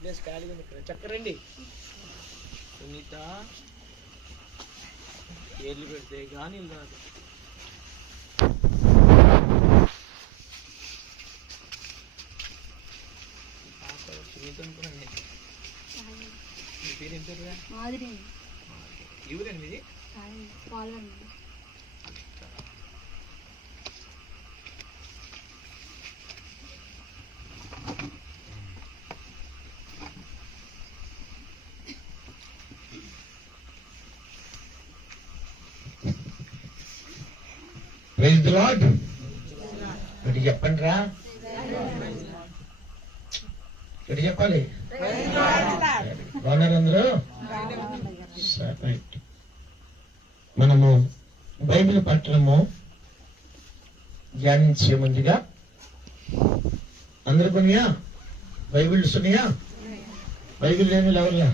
Place ఖాళీగా ఉంది ఇక్కడ. చక్కరండి సునీత ఏర్లు పెడితే కానీ రాదు. సునీత అనుకున్నాను. మీ పేరు ఏం పేరుగా? ఎవరండి మీది? Praise the Lord. ఇక్కడ చెప్పండి రా, ఇక్కడ చెప్పాలి. బాగున్నారందరూ? మనము బైబిల్ పట్టణము ధ్యానించే ముందుగా అందరు కొనియా బైబిల్స్ ఉన్నాయా? బైబిల్ లేని ఎవరులా?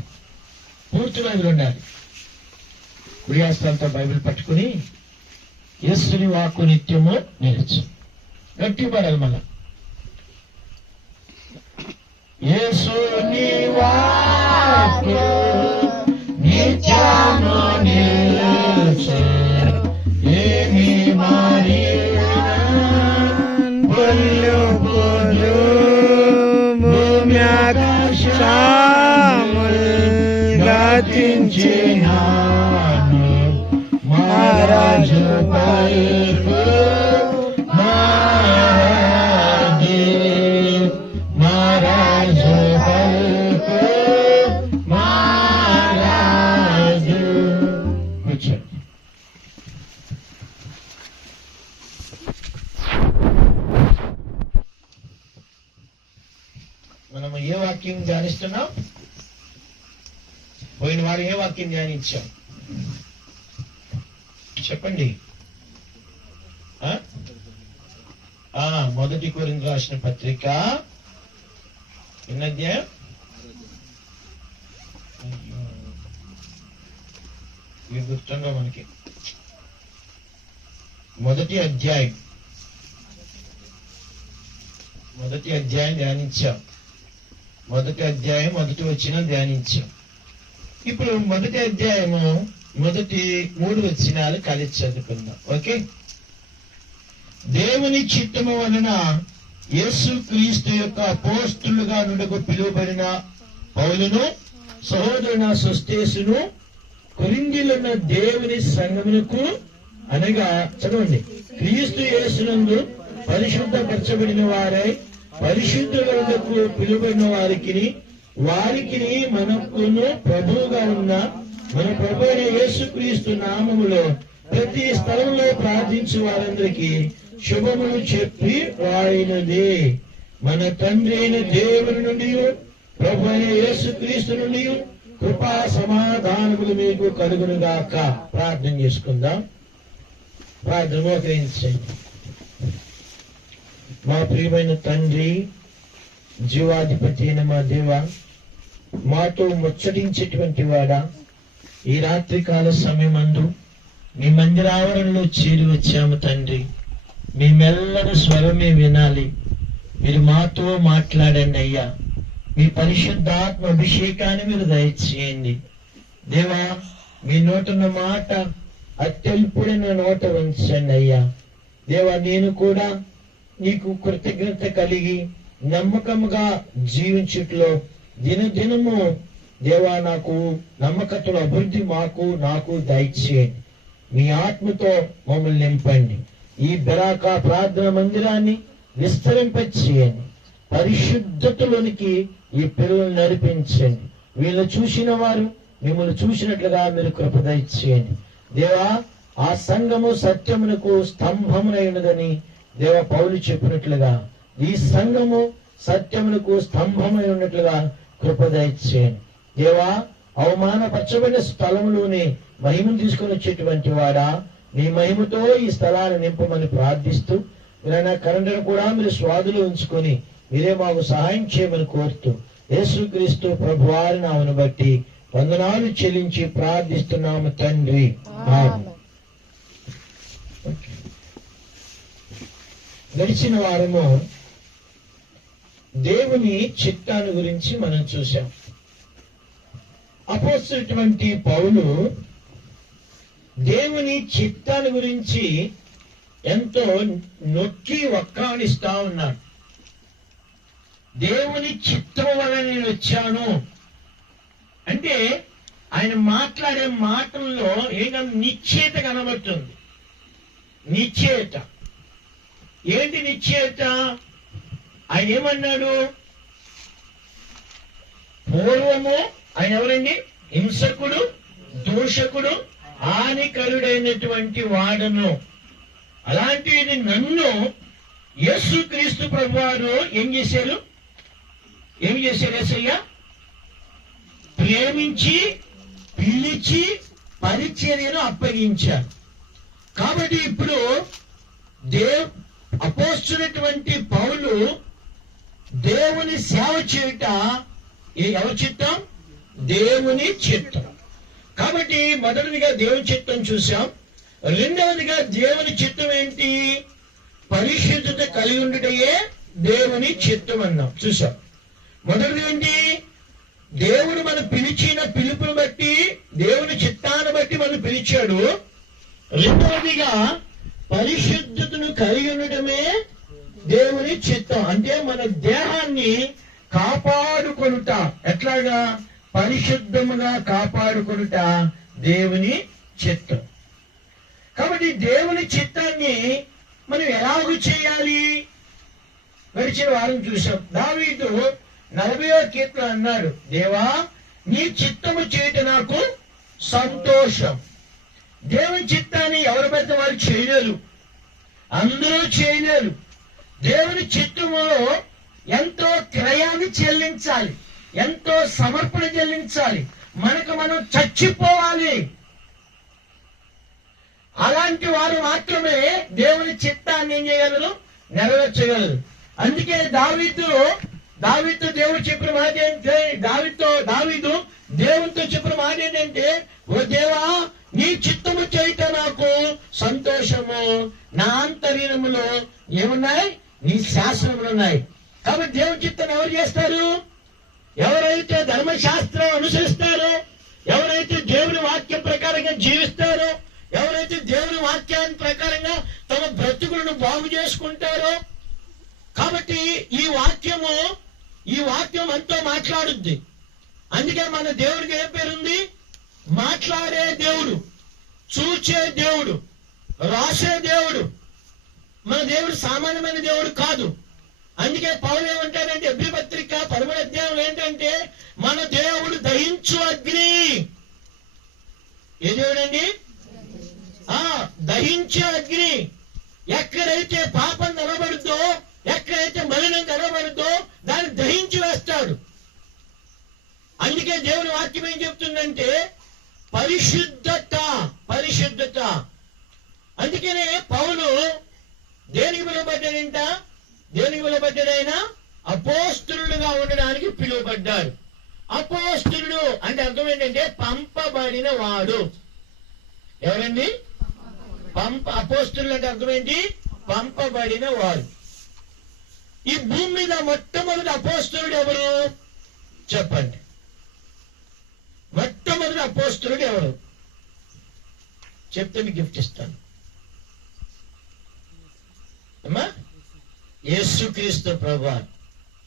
పూర్తి బైబిల్ ఉండాలి. కుడియాస్తాలతో బైబిల్ పట్టుకుని యేసుని వాక్కు నిత్యము నిలిచి గట్టి పడాలి. మళ్ళా యేసుని వాక్కు నిత్యము నిలిచి ఏమి మారిన భూమి ఆకాశములు గతించినాను మహారాజు పలుకు మహారాజు పలుకు మహారాజు. మనము ఏ వాక్యం ధ్యానిస్తున్నాం? పోయిన వారు ఏ వాక్యం ధ్యానించాం చెప్పండి. మొదటి కొరింథీయులకు రాసిన పత్రిక ఎన్నో అధ్యాయం? ఇవి గుర్తుండో మనకి. మొదటి అధ్యాయం ధ్యానించాం. మొదటి అధ్యాయం మొదటి వచనం ధ్యానించాం. ఇప్పుడు మొదటి అధ్యాయము మొదటి 3 వచనాలు కలిసి చదువుకుందాం. ఓకే. దేవుని చిత్తము వలన యేసు క్రీస్తు యొక్క అపోస్తులుగా నుండకు పిలువబడిన పౌలును సహోదరున సొస్తేసును కొరింథీయులున్న దేవుని సంఘమునకు అనగా చదవండి, క్రీస్తు యేసునందు పరిశుద్ధపరచబడిన వారై పరిశుద్ధులకు పిలువబడిన వారికి మనకును ప్రభువుగా ఉన్న మన ప్రభు అయిన యేసుక్రీస్తు నామములో ప్రతి స్థలంలో ప్రార్థించే వారందరికీ శుభములు చెప్పి వాడినది మన తండ్రి అయిన దేవుని నుండి ప్రభు అయిన యేసుక్రీస్తు నుండి కృపా సమాధానములు మీకు కలుగునుగాక. ప్రార్థన చేసుకుందాం. ప్రార్థన మోకరించండి. మా ప్రియమైన తండ్రి, జీవాధిపతి అయిన మా దేవ, మాతో ముచ్చటించేటువంటి వాడా, ఈ రాత్రి కాల సమయమందు మీ మందిరావరణలో చేరి వచ్చాము తండ్రి. మీ మెల్లని స్వరమే వినాలి. మీరు మాతో మాట్లాడండి అయ్యా. మీ పరిశుద్ధాత్మ అభిషేకాన్ని మీరు దయచేయండి దేవా. మీ నోటున్న మాట అత్యల్పుడైన నోట ఉంచండి అయ్యా. దేవా, నేను కూడా నీకు కృతజ్ఞత కలిగి నమ్మకముగా జీవించుట్లో దినదినము దేవా నాకు నమ్మకత్వం అభివృద్ధి నాకు దయచేయండి. మీ ఆత్మతో మమ్మల్ని నింపండి. ఈ బెరాకా ప్రార్థన మందిరాన్ని విస్తరింపచేయండి. పరిశుద్ధతలోనికి ఈ పిల్లలను నడిపించండి. వీళ్ళు చూసిన వారు మిమ్మల్ని చూసినట్లుగా మీరు కృప దయచేయండి దేవా. ఆ సంఘము సత్యమునకు స్తంభమునైనదని దేవ పౌలు చెప్పినట్లుగా ఈ సంఘము సత్యమునకు స్తంభమై ఉన్నట్లుగా కృప దయచేయండి దేవా. అవమానపరచబడిన స్థలంలోనే మహిమను తీసుకొని వచ్చేటువంటి వాడా, మీ మహిమతో ఈ స్థలాన్ని నింపమని ప్రార్థిస్తూ మీరైనా కరెంటును కూడా మీరు స్వాధులు ఉంచుకొని మీరే మాకు సహాయం చేయమని కోరుతూ యేసుక్రీస్తు ప్రభువారి నామమును బట్టి వందనాలు చెల్లించి ప్రార్థిస్తున్నాము తండ్రి. గడిచిన వారము దేవుని చిత్తాన్ని గురించి మనం చూసాం. అపోస్తలుడైనటువంటి పౌలు దేవుని చిత్తాన్ని గురించి ఎంతో నొక్కి వక్కాణిస్తా ఉన్నాడు. దేవుని చిత్తం వల్ల నేను వచ్చాను అంటే ఆయన మాట్లాడే మాటల్లో ఏంటంటే నిశ్చయత కనబడుతుంది. నిశ్చయత ఏంటి? నిశ్చయత ఆయన ఏమన్నాడు? పూర్వము ఆయన ఎవరండి? హింసకుడు, దూషకుడు, హానికరుడైనటువంటి వాడను. అలాంటిది నన్ను యేసుక్రీస్తు ప్రభువారు ఏం చేశారు? యేసయ్య ప్రేమించి పిలిచి పరిచర్యను అప్పగించారు. కాబట్టి ఇప్పుడు అపోస్తలుడైనటువంటి పౌలు దేవుని సేవ చేయుట ఎవరి చిత్తం? దేవుని చిత్తం. కాబట్టి మొదటిదిగా దేవుని చిత్తం చూసాం. రెండవదిగా దేవుని చిత్తం ఏంటి? పరిశుద్ధత కలిగి ఉండుటయే దేవుని చిత్తం అన్నాం, చూసాం. మొదటిది ఏంటి? దేవుడు మనం పిలిచిన పిలుపుని బట్టి, దేవుని చిత్తాన్ని బట్టి మనం పిలిచాడు. రెండవదిగా పరిశుద్ధతను కలిగి ఉండటమే దేవుని చిత్తం. అంటే మన దేహాన్ని కాపాడుకొనుట. ఎట్లాగా? పరిశుద్ధముగా కాపాడుకొనుట దేవుని చిత్తం. కాబట్టి దేవుని చిత్తాన్ని మనం ఎలాగ చేయాలి? గడిచిన వారం చూసాం. దావీదు 40వ కీర్తన అన్నాడు, దేవా నీ చిత్తము చేయట నాకు సంతోషం. దేవుని చిత్తాన్ని ఎవరు పెద్ద వారు చేయలేరు, అందరూ చేయలేరు. దేవుని చిత్తములో ఎంతో క్రయాన్ని చెల్లించాలి, ఎంతో సమర్పణ చెల్లించాలి. మనకు మనం చచ్చిపోవాలి. అలాంటి వారు మాత్రమే దేవుని చిత్తాన్ని ఏం చేయగలరు? నెరవేర్చగలరు. అందుకే దావీదు దేవుడు చెప్పిన మాట ఏంటంటే, దావీదు దేవునితో చెప్పిన మాట ఏంటంటే, ఓ దేవా నీ చిత్తము చేయట నాకు సంతోషము, నా అంతర్యములో ఏమున్నాయి? నీ శాసనములు ఉన్నాయి. కాబట్టి దేవుని చిత్తం ఎవరు చేస్తారు? ఎవరైతే ధర్మశాస్త్రం అనుసరిస్తారో, ఎవరైతే దేవుని వాక్యం ప్రకారంగా జీవిస్తారో, ఎవరైతే దేవుని వాక్యాన్ని ప్రకారంగా తమ బ్రతుకులను బాగు చేసుకుంటారో. కాబట్టి ఈ వాక్యం ఎంతో మాట్లాడుద్ది. అందుకే మన దేవుడికి ఏ పేరుంది? మాట్లాడే దేవుడు, చూచే దేవుడు, రాసే దేవుడు. మన దేవుడు సామాన్యమైన దేవుడు కాదు. అందుకే పౌలు ఏమంటాడంటే ఎబ్రీ పత్రిక 10వ అధ్యాయంలో ఏంటంటే, మన దేవుడు దహించు అగ్ని. ఏ దేవుడండి? దహించే అగ్ని. ఎక్కడైతే పాపం నిలబడుద్దో, ఎక్కడైతే మలినం కనబడుద్దో దాన్ని దహించి వేస్తాడు. అందుకే దేవుని వాక్యం ఏం చెప్తుందంటే పరిశుద్ధత. అందుకనే పౌలు దేనికి పిలువబడ్డాడంట? దేనికి పిలువబడ్డాడైనా? అపోస్తలుడుగా ఉండడానికి పిలువబడ్డాడు. అపోస్తలుడు అంటే అర్థం ఏంటంటే పంపబడిన వాడు. ఎవరండి? అపోస్తలుడు అంటే అర్థం ఏంటి? పంపబడిన వాడు. ఈ భూమి మీద మొట్టమొదటి అపోస్తలుడు ఎవరు చెప్పండి? మొట్టమొదటి అపోస్తలుడు ఎవరు చెప్తే మీకు గిఫ్ట్ ఇస్తాను. అమ్మా, యేసుక్రీస్తు ప్రభువు.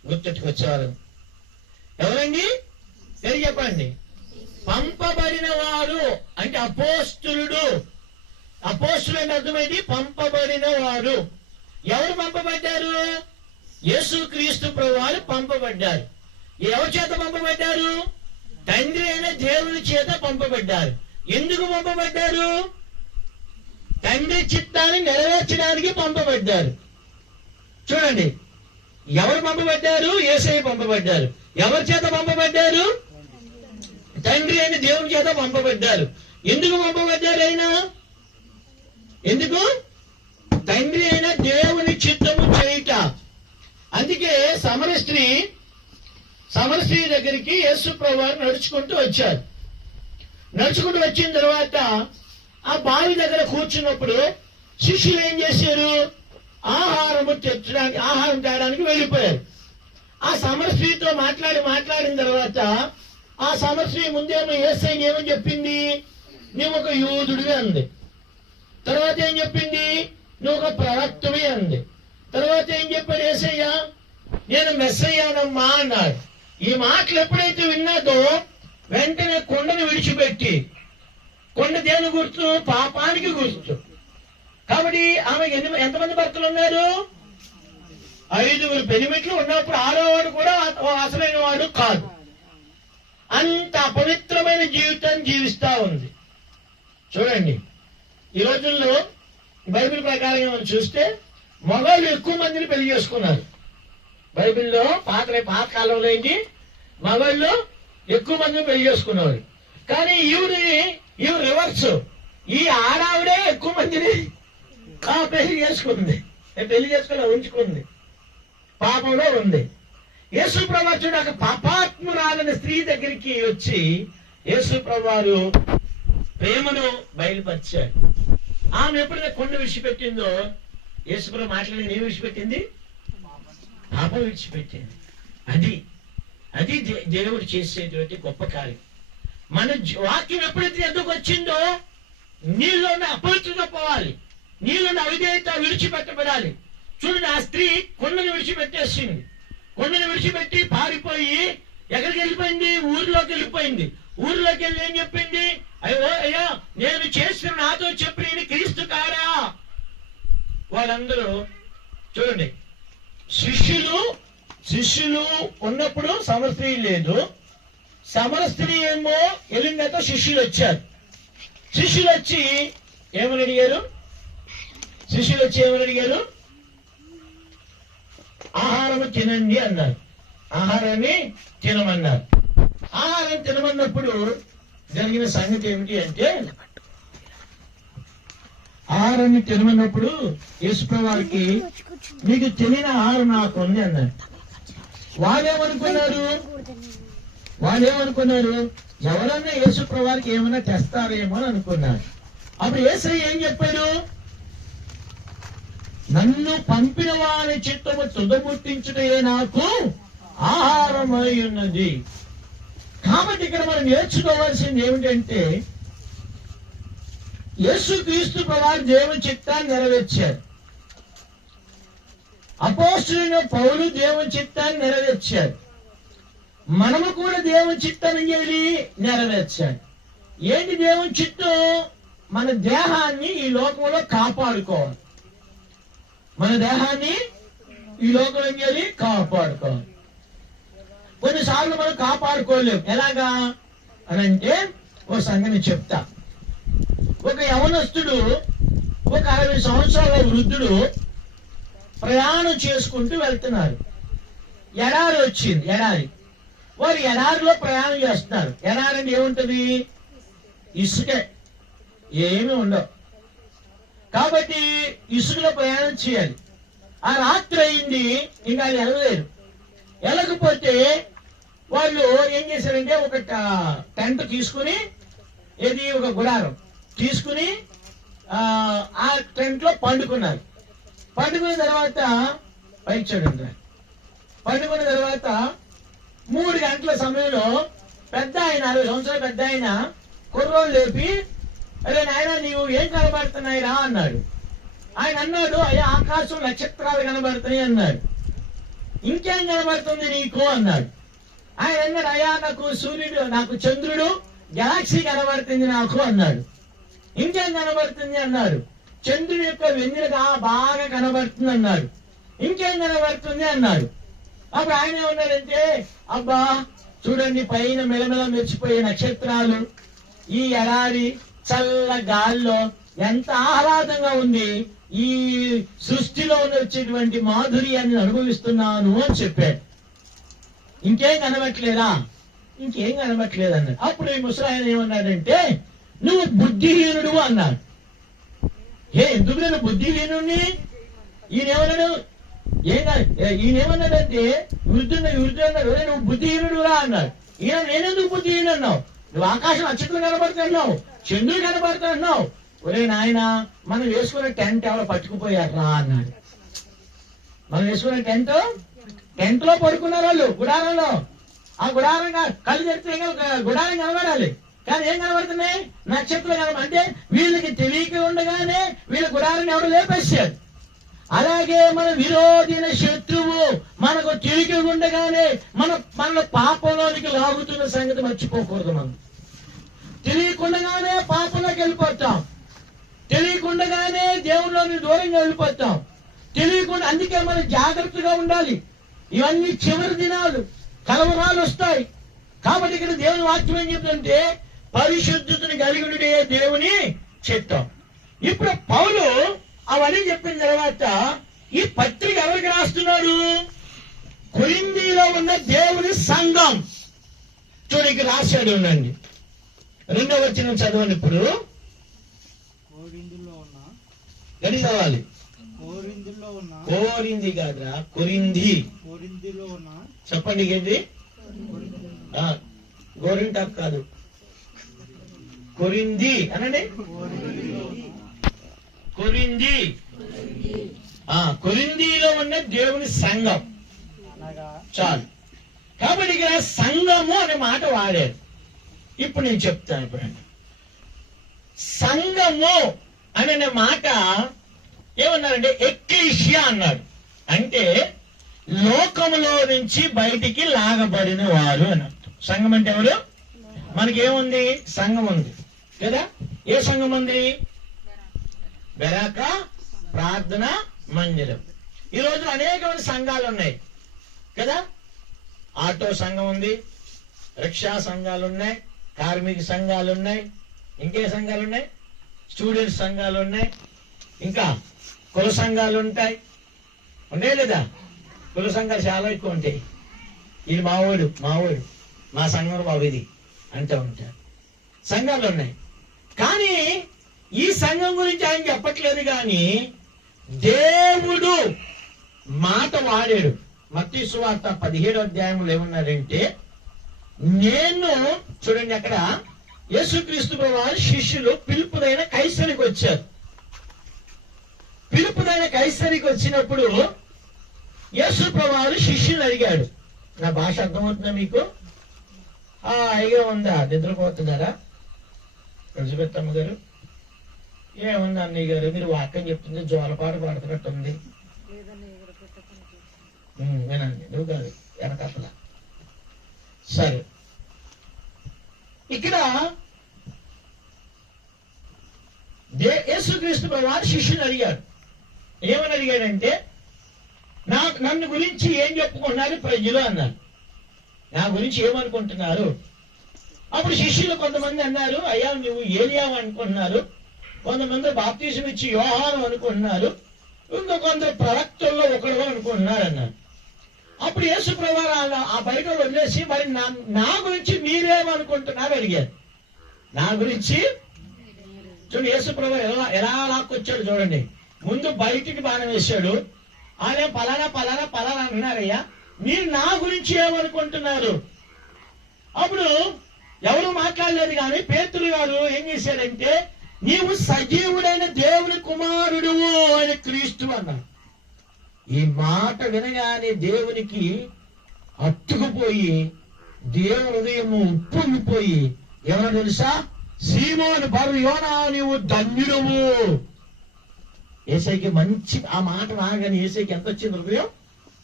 గుర్తుకొచ్చేవారు ఎవరండి? పేరు చెప్పండి. పంపబడిన వారు అంటే అపోస్తలుడు. అపోస్తలుడు అంటే అర్థమైంది పంపబడిన వారు. ఎవరు పంపబడ్డారు? యేసుక్రీస్తు ప్రభువారు పంపబడ్డారు. ఎవరి చేత పంపబడ్డారు? తండ్రి అయిన దేవుని చేత పంపబడ్డారు. ఎందుకు పంపబడ్డారు? తండ్రి చిత్తాన్ని నెరవేర్చడానికి పంపబడ్డారు. చూడండి, ఎవరు పంపబడ్డారు? యేసయ్య పంపబడ్డారు. ఎవరి చేత పంపబడ్డారు? తండ్రి అయిన దేవుని చేత పంపబడ్డారు. ఎందుకు పంపబడ్డారు? అయినా ఎందుకు? తండ్రి అయిన దేవుని చిత్తము చేయుట. అందుకే సమర స్త్రీ దగ్గరికి యేసు ప్రభువారు నడుచుకుంటూ వచ్చారు. నడుచుకుంటూ వచ్చిన తర్వాత ఆ బావి దగ్గర కూర్చున్నప్పుడు శిష్యులు ఏం చేశారు? ఆహారం తేడానికి వెళ్ళిపోయారు. ఆ సమరస్త్రీతో మాట్లాడిన తర్వాత ఆ సమరస్త్రీ ముందేమో యేసయ్యని ఏమని చెప్పింది, నువ్వు ఒక యూదుడివి అంది. తర్వాత ఏం చెప్పింది, నువ్వు ఒక ప్రవక్తవి అంది. తర్వాత ఏం చెప్పాడు యేసయ్య, నేను మెస్సయ్యానమ్మా అన్నాడు. ఈ మాటలు ఎప్పుడైతే విన్నాదో వెంటనే కొండను విడిచిపెట్టి, కొండ దేని గుర్తు, పాపానికి గుర్తు. కాబట్టి ఆమెకి ఎంతమంది భర్తలు ఉన్నారు, 5 పెనిమిట్లు ఉన్నప్పుడు 6వ వాడు కూడా అసలైన వాడు కాదు. అంత అపవిత్రమైన జీవితాన్ని జీవిస్తా ఉంది. చూడండి, ఈ రోజుల్లో బైబిల్ ప్రకారంగా మనం చూస్తే మగవాళ్ళు ఎక్కువ మందిని పెళ్లి చేసుకున్నారు. బైబిల్లో పాత కాలంలో ఏంటి, మగవాళ్ళు ఎక్కువ మందిని పెళ్లి చేసుకున్నారు. కానీ ఈవిడ రివర్స్, ఈ ఆడావిడే ఎక్కువ మందిని పెళ్లి చేసుకుంది. పెళ్లి చేసుకుని ఉంచుకుంది, పాపంలో ఉంది. యేసు ప్రభువు చూడ ఒక పాపాత్మురాలైన స్త్రీ దగ్గరికి వచ్చి యేసు ప్రభువారు ప్రేమను బయలుపరిచాడు. ఆమె ఎప్పుడైతే కొండ విడిచిపెట్టిందో యేసు ప్రభు మాట్లాడి ఏం విడిచిపెట్టింది, పాపం విడిచిపెట్టింది. అది దేవుడు చేసేటువంటి గొప్ప కార్యం. మన వాక్యం ఎప్పుడైతే ఎందుకు వచ్చిందో నీలో ఉన్న అపవిత్రత పోవాలి, నీలో ఉన్న అవిధేయత విడిచిపెట్టబడాలి. చూడండి, ఆ స్త్రీ కొండను విడిచిపెట్టేసింది. కొండను విడిచిపెట్టి పారిపోయి ఎక్కడికి వెళ్ళిపోయింది, ఊరిలోకి వెళ్ళిపోయింది. ఊరిలోకి వెళ్ళి ఏం చెప్పింది, అయ్యా నేను చేసిన నాతో చెప్పిన క్రీస్తు కాడా. వాళ్ళందరూ చూడండి, శిష్యులు ఉన్నప్పుడు సమరస్త్రీ లేదు, సమరస్త్రీ ఏమో వెళ్ళిందట, శిష్యులు వచ్చారు. శిష్యులు వచ్చి ఏమని అడిగారు, ఆహారము తినండి అన్నారు. ఆహారాన్ని తినమన్నారు. ఆహారం తినమన్నప్పుడు జరిగిన సంగతి ఏమిటి అంటే, ఆహారాన్ని తినమన్నప్పుడు యేసుప్రభువుకి మీకు తెలియని ఆహారం నాకు ఉంది అన్నారు. వాళ్ళేమనుకున్నారు, ఎవరన్నా యేసుప్రభువుకి ఏమైనా తెస్తారేమో అని అనుకున్నారు. అప్పుడు యేసయ్య ఏం చెప్పారు, నన్ను పంపిన వారి చిత్తము తుదముట్టించుటే నాకు ఆహారమై ఉన్నది. కాబట్టి ఇక్కడ మనం నేర్చుకోవాల్సింది ఏమిటంటే, యేసుక్రీస్తు ప్రభువు దేవుని చిత్తాన్ని నెరవేర్చారు. అపోస్తలుడైన పౌలు దేవుని చిత్తాన్ని నెరవేర్చారు. మనము కూడా దేవుని చిత్తాన్ని నెరవేర్చాలి. ఏంటి దేవుని చిత్తం? మన దేహాన్ని ఈ లోకంలో కాపాడుకోవాలి. మన దేహాన్ని ఈ లోకంలో కాపాడుకోవాలి. కొన్నిసార్లు మనం కాపాడుకోలేము. ఎలాగా అనంటే ఓ సంగతి చెప్తా. ఒక యవనస్తుడు, ఒక 60 సంవత్సరాల వృద్ధుడు ప్రయాణం చేసుకుంటూ వెళ్తున్నారు. ఎడారి వచ్చింది. వారు ఎడారిలో ప్రయాణం చేస్తున్నారు. ఎడారి అంటే ఏముంటది? ఇసుకే, ఏమీ ఉండవు. కాబట్టి ఇసుకలో ప్రయాణం చేయాలి. ఆ రాత్రి అయింది, ఇంకా అది వెళ్ళలేరు. వెళ్ళకపోతే వాళ్ళు ఏం చేశారంటే ఒక టెంట్ తీసుకుని, ఒక గుడారం తీసుకుని ఆ టెంట్ లో పండుకున్నారు. పండుకున్న తర్వాత పైకి చూడండి. పండుకున్న తర్వాత 3 గంటల సమయంలో పెద్ద ఆయన, 60 సంవత్సరాల పెద్ద ఆయన కుర్రోళ్ళు లేపి, అరే నాయన నీవు ఏం కనబడుతున్నాయిరా అన్నాడు. ఆయన అన్నాడు, అయ్యా ఆకాశం నక్షత్రాలు కనబడుతున్నాయి అన్నాడు. ఇంకేం కనబడుతుంది నీకు అన్నాడు. ఆయన అన్నాడు, అయ్యా నాకు సూర్యుడు, నాకు చంద్రుడు, గెలాక్సీ కనబడుతుంది నాకు అన్నాడు. ఇంకేం కనబడుతుంది అన్నాడు. చంద్రుడి యొక్క వెన్నెల బాగా కనబడుతుంది అన్నాడు. ఇంకేం కనబడుతుంది అన్నాడు. అప్పుడు ఆయన ఏమన్నాడంటే, అబ్బా చూడండి పైన మెలమెల మెరిచిపోయే నక్షత్రాలు, ఈ ఎడారి చల్ల గాల్లో ఎంత ఆహ్లాదంగా ఉంది, ఈ సృష్టిలో వచ్చేటువంటి మాధుర్యాన్ని అనుభవిస్తున్నాను అని చెప్పాడు. ఇంకేం కనబట్లేదా? ఇంకేం కనబట్లేదు అన్నాడు. అప్పుడు ఈ ముసలాయన ఏమన్నాడంటే, నువ్వు బుద్ధిహీనుడు అన్నాడు. ఎందుకు నేను బుద్ధిహీనుడిని? ఈయనేమన్నాడంటే వృద్ధుడు అన్నాడు, నువ్వు బుద్ధిహీనుడు రా అన్నాడు. ఈయన నేనెందుకు బుద్ధిహీనుడు అన్నావు? నువ్వు ఆకాశం నక్షత్రం కనబడుతున్నావు, చంద్రుడు కనబడుతున్నావు. ఒరే నాయన, మనం వేసుకునే టెంట్ ఎవరో పట్టుకుపోయారా అన్నాడు. మనం వేసుకునే టెంట్ టెంట్ లో పడుకున్నారు వాళ్ళు గుడారంలో. ఆ గుడారం కళ్ళు తెరిస్తే గుడారం కనబడాలి, కానీ ఏం కనబడుతున్నాయి? నక్షత్రాలు కనబడి. అంటే వీళ్ళకి తెలియక ఉండగానే వీళ్ళ గుడారం ఎవరు లేపేశారు. అలాగే మన విరోధిన శత్రువు మనకు తెలియక ఉండగానే మన పాపంలోనికి లాగుతున్న సంగతి మర్చిపోకూడదు. మనం తెలియకుండానే పాపంలోకి వెళ్ళిపోతాం, తెలియకుండానే దేవుళ్ళని దూరంగా వెళ్ళిపోతాం, తెలియకుండా. అందుకే మనం జాగ్రత్తగా ఉండాలి. ఇవన్నీ చివరి దినాలు, కలవరాలు వస్తాయి. కాబట్టి ఇక్కడ దేవుని వాక్యం ఏం చెప్తుంటే పరిశుద్ధతను కలిగి ఉండే దేవుని చిత్తం. ఇప్పుడు పౌలు అవన్నీ చెప్పిన తర్వాత ఈ పత్రిక ఎవరికి రాస్తున్నాడు? కొరింథీలో ఉన్న దేవుని సంఘం చూడకి రాశాడు. ఉండండి, 2వ వచనం చదవండి. ఇప్పుడు గడి చదవాలి. కోరింది కాదురా, కొరింథీ. చెప్పండి ఏంటి? గోరింటాక్ కాదు, కొరింథీ అనండి. కొరింథీ. కొరింథీలో ఉన్న దేవుని సంఘం చాలు. కాబట్టి ఇక్కడ సంఘము అనే మాట వాడారు. ఇప్పుడు నేను చెప్తాను. ఇప్పుడు సంఘము అనే మాట ఏమన్నారంటే ఎక్లీషియా అన్నాడు. అంటే లోకములో నుంచి బయటికి లాగబడిన వారు అని అర్థం. సంఘం అంటే ఎవరు? మనకేముంది? సంఘం ఉంది కదా. ఏ సంఘం ఉంది? బెరాక ప్రార్థన మందిరం. ఈ రోజు అనేకమైన సంఘాలు ఉన్నాయి కదా. ఆటో సంఘం ఉంది, రిక్షా సంఘాలు ఉన్నాయి, కార్మిక సంఘాలు ఉన్నాయి, ఇంకే సంఘాలు ఉన్నాయి, స్టూడెంట్స్ సంఘాలు ఉన్నాయి, ఇంకా కుల సంఘాలు ఉంటాయి. ఉంటాయి లేదా? కుల సంఘాలు చాలా ఎక్కువ ఉంటాయి. ఇది మావోడు మా సంఘం బాబు ఇది అంటూ ఉంటారు. సంఘాలు ఉన్నాయి. కానీ ఈ సంఘం గురించి ఆయన చెప్పట్లేదు. కానీ దేవుడు మాట వాడాడు. మత్తయి సువార్త 17వ అధ్యాయంలో ఏమన్నారంటే, నేను చూడండి అక్కడ యేసుక్రీస్తు ప్రభువారి శిష్యులు పిలుపుదైన కైసరికి వచ్చారు. పిలుపుదైన కైసరికి వచ్చినప్పుడు యేసు ప్రభువారు శిష్యులు అడిగాడు. నా భాష అర్థమవుతుందా మీకు? హాయిగా ఉందా? నిద్రపోతున్నారా ఎలిజబెత్తమ్మ గారు? ఏముంది అన్నయ్య గారు, మీరు వాక్యం చెప్తుంది జోలపాటు పడుతున్నట్టుంది. వినండి, నువ్వు కాదు వెనకట్లా. సరే, ఇక్కడ యేసుక్రీస్తు వారి శిష్యులు అడిగాడు. ఏమని అడిగాడంటే, నన్ను గురించి ఏం చెప్పుకున్నారు ప్రజలు అన్నారు. నా గురించి ఏమనుకుంటున్నారు? అప్పుడు శిష్యులు కొంతమంది అన్నారు, అయ్యా నువ్వు ఏలియా అనుకుంటున్నారు, కొంతమంది బాప్తిజం ఇచ్చి యోహాను అనుకుంటున్నారు, ఇంకా కొందరు ప్రవక్తల్లో ఒకడు అనుకుంటున్నారు అన్నారు. అప్పుడు యేసు ప్రభువు ఆ బయట వదిలేసి, మరి నా గురించి మీరేమనుకుంటున్నారు అడిగారు. నా గురించి చూడండి, యేసు ప్రభువు ఎలా లాక్కొచ్చాడు చూడండి. ముందు బయటికి బాణం వేశాడు. ఆయన పలానా అన్నారయ్యా, మీరు నా గురించి ఏమనుకుంటున్నారు? అప్పుడు ఎవరు మాట్లాడలేదు. కానీ పేతురు గారు ఏం చేశాడంటే, నీవు సజీవుడైన దేవుని కుమారుడు ఆయన క్రీస్తు అన్నాడు. ఈ మాట వినగానే దేవునికి అట్టుకుపోయి దేవుని హృదయము ఉప్పొంగిపోయి, ఎవరో తెలుసా? సీమోను బరు యోనా నీవు ధన్యుడవు. యేసయ్యకి మంచి ఆ మాట రాగానే యేసయ్యకి ఎంత వచ్చింది? హృదయం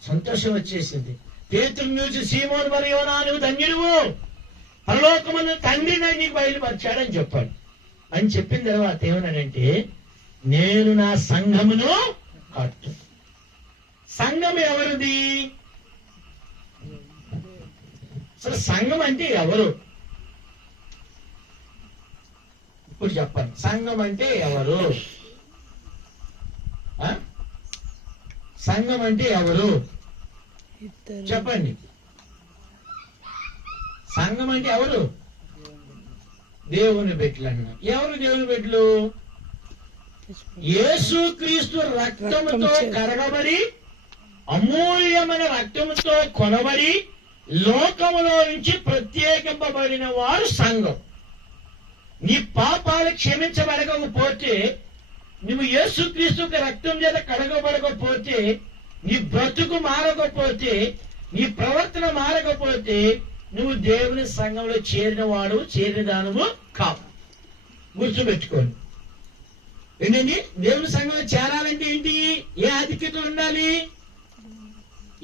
సంతోషం వచ్చేసింది. పేతురుని చూసి సీమోను బరు యోనా నువ్వు ధన్యుడవు, పరలోకమున తండ్రి నీకు బయలుపరిచాడని చెప్పాడు. అని చెప్పిన తర్వాత ఏమన్నాడంటే, నేను నా సంఘమును కట్టు. సంఘం ఎవరిది? అసలు సంఘం అంటే ఎవరు? ఇప్పుడు చెప్పండి, సంఘం అంటే ఎవరు? సంఘం అంటే ఎవరు చెప్పండి. సంఘం అంటే ఎవరు? దేవుని బిడ్డలు అన్నారు. ఎవరు దేవుని బిడ్డలు? యేసుక్రీస్తు రక్తముతో కడగబడి, అమూల్యమైన రక్తముతో కొనబడి, లోకములో నుంచి ప్రత్యేకింపబడిన వారు సంఘం. నీ పాపాలు క్షమించబడకపోతే, నువ్వు యేసుక్రీస్తు రక్తం చేత కడగబడకపోతే నీ బ్రతుకు మారకపోతే, నీ ప్రవర్తన మారకపోతే నువ్వు దేవుని సంఘంలో చేరిన వాడు, చేరిన దానము కావు. గుర్తుపెట్టుకోండి. ఏంటండి? దేవుని సంఘంలో చేరాలంటే ఏంటి? ఏ ఆధిక్యత ఉండాలి?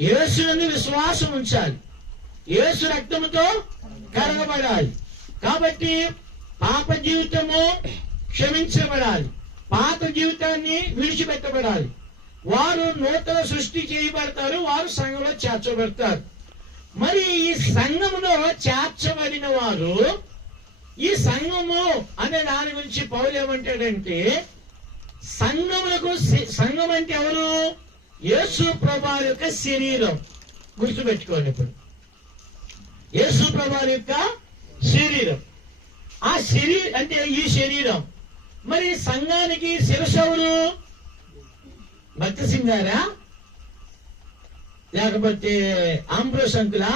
యేసునందు విశ్వాసం ఉంచాలి, యేసు రక్తముతో కడగబడాలి. కాబట్టి పాప జీవితము క్షమించబడాలి, పాత జీవితాన్ని విడిచిపెట్టబడాలి. వారు నూతన సృష్టి చేయబడతారు, వారు సంఘంలో చేర్చబడతారు. మరి ఈ సంఘములో చేర్చబడిన వారు, ఈ సంఘము అనే దాని గురించి పౌలు ఏమంటాడంటే, సంఘం అంటే ఎవరు? యేసు ప్రభువు యొక్క శరీరం. గుర్తుపెట్టుకోండి. ఇప్పుడు యేసు ప్రభువు యొక్క శరీరం. ఆ శరీరం అంటే ఈ శరీరం. మరి సంఘానికి శిరస్సు ఎవరు? భక్త సింగ్ గారా, లేకపోతే ఆంబ్రోస్ అంకులా,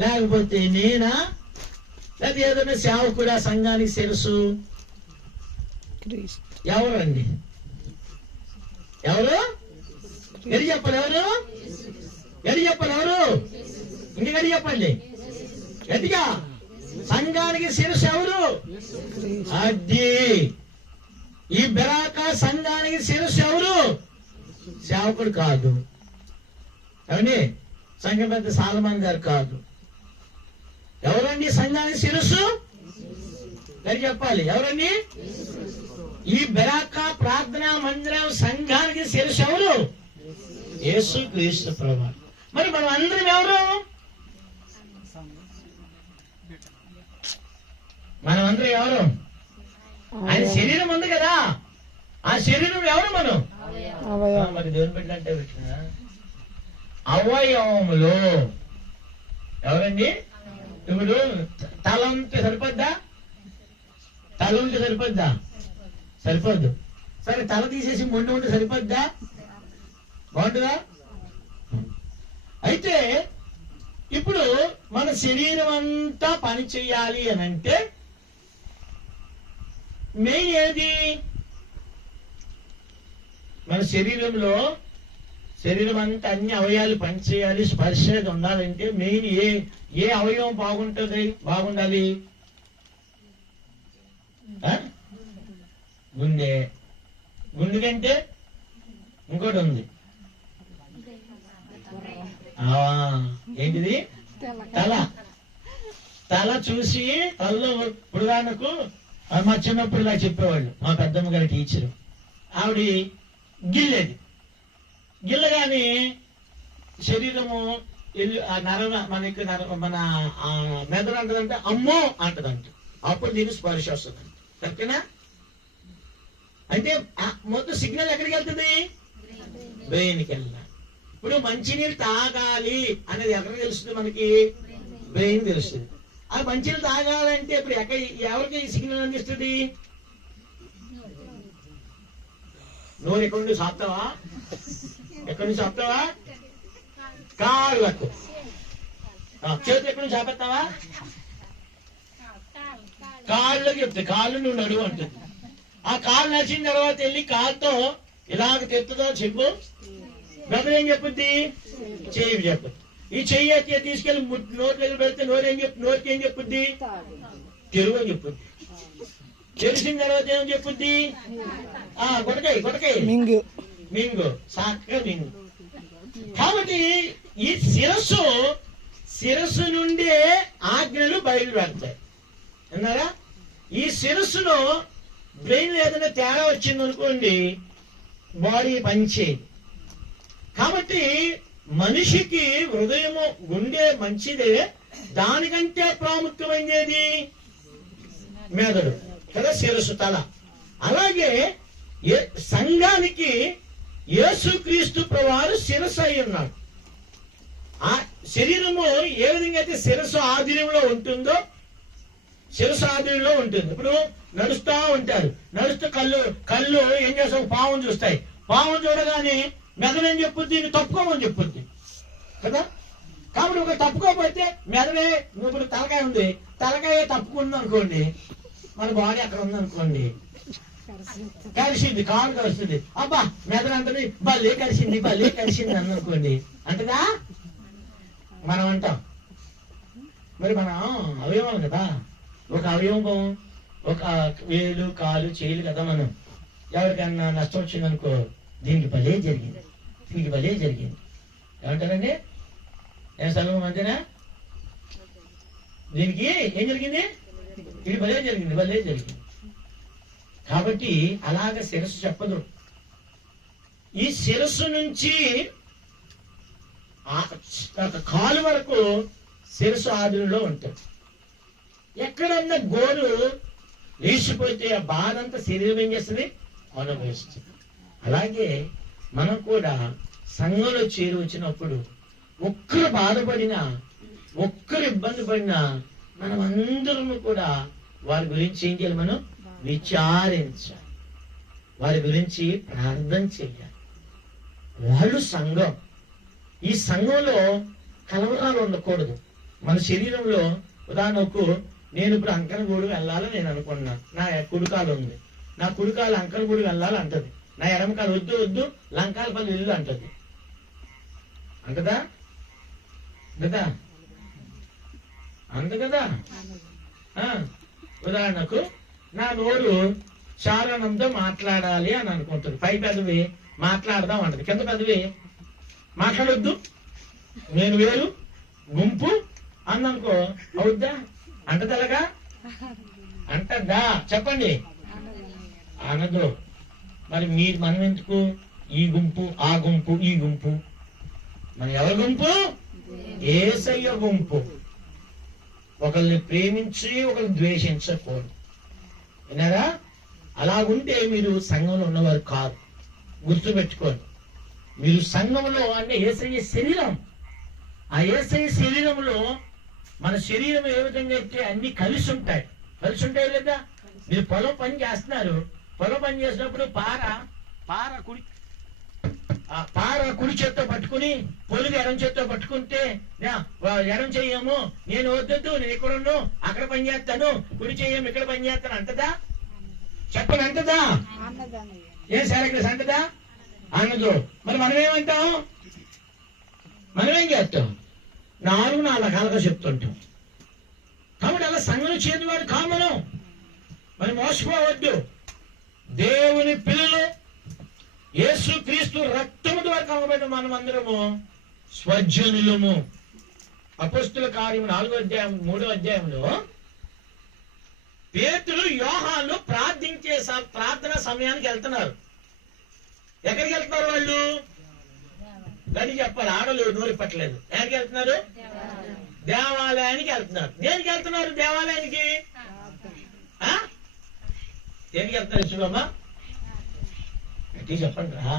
లేకపోతే నేనా, లేకపోతే ఏదైనా సేవకుడా సంఘానికి శిరస్సు? ఎవరండి? ఎవరు? ఎడి చెప్పాలి. ఎవరు? ఎడి చెప్పాలి. ఎవరు? ఇంకెడి చెప్పండి గట్టిగా. సంఘానికి శిరస్సు ఎవరు? అది ఈ బెరాక సంఘానికి శిరస్సు ఎవరు? సేవకుడు కాదు. ఏమండి? సంఘ పెద్ద సాలమాన్ గారు కాదు. ఎవరండి సంఘానికి శిరస్సు? గడి చెప్పాలి. ఎవరండి? ఈ బెరాక ప్రార్థనా మందిరం సంఘానికి శిరస్సు ఎవరు? యేసు క్రీస్తు ప్రభువు. మరి మనం అందరం ఎవరు? మనం అందరం ఎవరు? ఆయన శరీరం ఉంది కదా, ఆ శరీరం ఎవరు? మనం మరి దేవుని బిడ్డ అంటే అవయవములు. ఎవరండి? ఇప్పుడు తల ఉంటే సరిపోద్దా? తల ఉంటే సరిపోద్దా? సరిపోద్దు. సరే, తల తీసేసి మొండి ఉంటే సరిపోద్దా? బాగుంటుందా? అయితే ఇప్పుడు మన శరీరం అంతా పని చేయాలి అని అంటే మెయిన్ ఏది? మన శరీరంలో శరీరం అంతా అన్ని అవయవాలు పనిచేయాలి, స్పర్శ ఉండాలంటే మెయిన్ ఏ అవయవం బాగుండాలి? గుండె. గుండె కంటే ఇంకోటి ఉంది. ఏంటిది? తల. తల చూసి తలలో ఉదాహరణకు మా చిన్నప్పుడు ఇలా చెప్పేవాళ్ళు, మా పెద్దమ్మ గారి టీచరు. ఆవిడ గిల్లేది. గిల్లగాని శరీరము మనకి మన మెదడు అంటదంటే అమ్మో అంటదంట. అప్పుడు దీన్ని స్పర్శ వస్తుందంట. కరెక్టేనా? అంటే మొత్తం సిగ్నల్ ఎక్కడికి వెళ్తుంది? బ్రెయిన్కి వెళ్ళాలి. ఇప్పుడు మంచినీళ్ళు తాగాలి అనేది ఎక్కడికి తెలుస్తుంది? మనకి బ్రెయిన్ తెలుస్తుంది. ఆ మంచినీళ్ళు తాగాలంటే ఇప్పుడు ఎవరికి సిగ్నల్ అందిస్తుంది? నోరు ఎక్కడి నుంచి సాపుతావా? ఎక్కడి నుంచి సాపుతావా? కాళ్ళకు. చేతులు ఎక్కడి నుంచి చాపెత్తావా? కాళ్ళకి చెప్తే కాళ్ళు నువ్వు నడువు అంటుంది. ఆ కాళ్ళు నడిచిన తర్వాత వెళ్ళి కాళ్ళతో ఇలాగ తెత్తుదో చెప్పు. బ్రదర్ ఏం చెప్పుద్ది? చెయ్యి చెప్పు. ఈ చెయ్యి తీసుకెళ్లి నోట్ల దగ్గర పెడితే నోటికి ఏం చెప్పుద్ది? తెరువు అని చెప్పుద్ది. తెలిసిన తర్వాత ఏం చెప్పుద్ది? కొట్టకాయ మింగు సాక్క మింగు. కాబట్టి ఈ శిరస్సు నుండే ఆజ్ఞలు బయలుపెడతాయి. అన్నారా? ఈ శిరస్సులో బ్రెయిన్ ఏదైనా తేడా వచ్చింది అనుకోండి, బాడీ పనిచేయదు. కాబట్టి మనిషికి హృదయము, గుండె మంచిదే, దానికంటే ప్రాముఖ్యమైనది మెదడు కదా, శిరస్సు, తల. అలాగే సంఘానికి యేసుక్రీస్తు ప్రభువారు శిరస్సు అయి ఉన్నాడు. ఆ శరీరము ఏ విధంగా అయితే శిరస్సు ఆధీనంలో ఉంటుందో, శిరస్సు ఆధీనంలో ఉంటుంది. ఇప్పుడు నడుస్తూ ఉంటారు, నడుస్తూ కళ్ళు ఏం చేస్తాం? పావును చూస్తాయి. పావును చూడగానే మెదడు ఏం చెప్పుద్ది? నువ్వు తప్పుకోమని చెప్పుద్ది కదా. కాబట్టి ఒక తప్పుకోకపోతే మెదడే, ఇప్పుడు తలకాయ ఉంది, తలకాయ తప్పుకుంది అనుకోండి, మన బాడీ అక్కడ ఉంది అనుకోండి, కలిసింది, కాలు కలుస్తుంది, అబ్బా మెదడంటది భలే కలిసింది అనుకోండి, అంటదా? మనం అంటాం. మరి మన అవయవాలు కదా, ఒక అవయవం, ఒక వేలు, కాలు, చేతులు కదా. మనం ఎవరికన్నా నష్టం వచ్చిందనుకో, దీనికి భలే జరిగింది, దీనికి భలే జరిగింది ఏమంటారండి? ఏం సలహం అంతేనా? దీనికి ఏం జరిగింది? ఇది భలే జరిగింది. కాబట్టి అలాగ శిరస్సు చెప్పదు. ఈ శిరస్సు నుంచి కాలు వరకు శిరస్సు ఆధునిలో ఉంటుంది. ఎక్కడన్నా గోరు లేచిపోతే ఆ బాధ అంతా శరీరం ఏం చేస్తుంది? అనుభవిస్తుంది. అలాగే మనం కూడా సంఘంలో చేరి వచ్చినప్పుడు ఒక్కరు బాధపడినా, ఒక్కరు ఇబ్బంది పడినా, మనం అందరము కూడా వారి గురించి ఏం చేయాలి? మనం విచారించాలి, వారి గురించి ప్రార్థన చేయాలి. వాళ్ళు సంఘం. ఈ సంఘంలో కలవరాలు ఉండకూడదు. మన శరీరంలో ఉదాహరణకు నేను ఇప్పుడు అంకనగూడు వెళ్ళాలని నేను అనుకున్నా. నా కుడికాలు ఉంది, నా కుడికాలు అంకనగూడు వెళ్ళాలి అంటది. నా ఎడమకాలు వద్దు లంకాలపల్లి ఇల్లు అంటది. అంటదా? కదా అంత కదా. ఉదాహరణకు నా నోరు చారణంతో మాట్లాడాలి అని అనుకుంటుంది. పై పెదవి మాట్లాడదాం అంటది, కింద పెదవి మాట్లాడొద్దు, నేను వేరు గుంపు అన్ననుకో, అవుద్దా? అంటదలగా అంటద్దా? చెప్పండి. అనదు. మరి మనం ఎందుకు ఈ గుంపు, ఆ గుంపు, ఈ గుంపు? మన ఎవరి గుంపు? యేసయ్య గుంపు. ఒకరిని ప్రేమించి ఒకరిని ద్వేషించకూడదు. విన్నారా? అలాగుంటే మీరు సంఘంలో ఉన్నవారు కాదు. గుర్తుపెట్టుకోండి. మీరు సంఘంలో అంటే యేసయ్య శరీరం. ఆ యేసయ్య శరీరంలో మన శరీరం ఏ విధంగా అయితే అన్ని కలిసి ఉంటాయి లేదా? మీరు పొలం పని చేస్తున్నారు. పొలం పని చేసినప్పుడు పార కుడి చేత్తో పట్టుకుని పొలుగు ఎడం చేత్తో పట్టుకుంటే, ఎడం చెయ్యము నేను వద్దు, నేను ఇక్కడ అక్కడ పని చేస్తాను, కుడి చెయ్యము ఇక్కడ పని చేస్తాను అంటదా? చెప్పను, అంటదా? ఏం సరే అంటదా? అనదు. మరి మనమేమంటాం? మనమేం చేస్తాం? నాలుగు రకాలుగా చెప్తుంటాం. కాబట్టి అలా సంఘం చేరివాడు కామను. మరి మోసపోవద్దు. దేవుని పిల్లలు, యేసు క్రీస్తు రక్తము ద్వారా కలగబడిన మనమందరము స్వజనులము. అపొస్తలుల కార్యము 4వ అధ్యాయం 3వ అధ్యాయంలో పేతురు, యోహాను ప్రార్థన సమయానికి వెళ్తున్నారు. ఎక్కడికి వెళ్తున్నారు వాళ్ళు? దాన్ని చెప్పాలి, ఆడలు నోరు పట్టలేదు. ఎక్కడికి వెళ్తున్నారు? దేవాలయానికి వెళ్తున్నారు. దేనికి వెళ్తున్నారు? దేవాలయానికి. దేనికి వెళ్తున్నారు? శివమ్మ గట్టి చెప్పండి రా,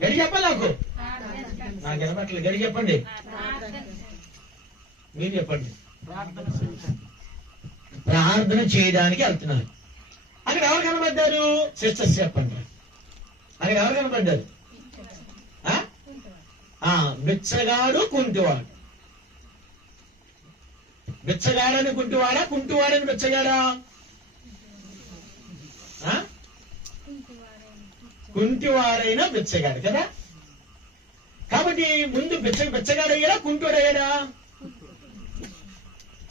గడి చెప్పాలి. నాకు వినపట్లేదు, గడి చెప్పండి. మీరు చెప్పండి. ప్రార్థన చేయడానికి వెళ్తున్నారు. అక్కడ ఎవరు కనబడ్డారు? సిస్టర్స్ చెప్పండి. అక్కడ ఎవరు కనబడ్డారు? బిచ్చగాడు, కుంటివాడు. బిచ్చగాడని కుంటివాడా, కుంటివాడని బిచ్చగాడా? కుంటివాడైనా బిచ్చగాడు కదా. కాబట్టి ముందు బిచ్చగాడయ్యాడా, కుంటోడయ్యాడా?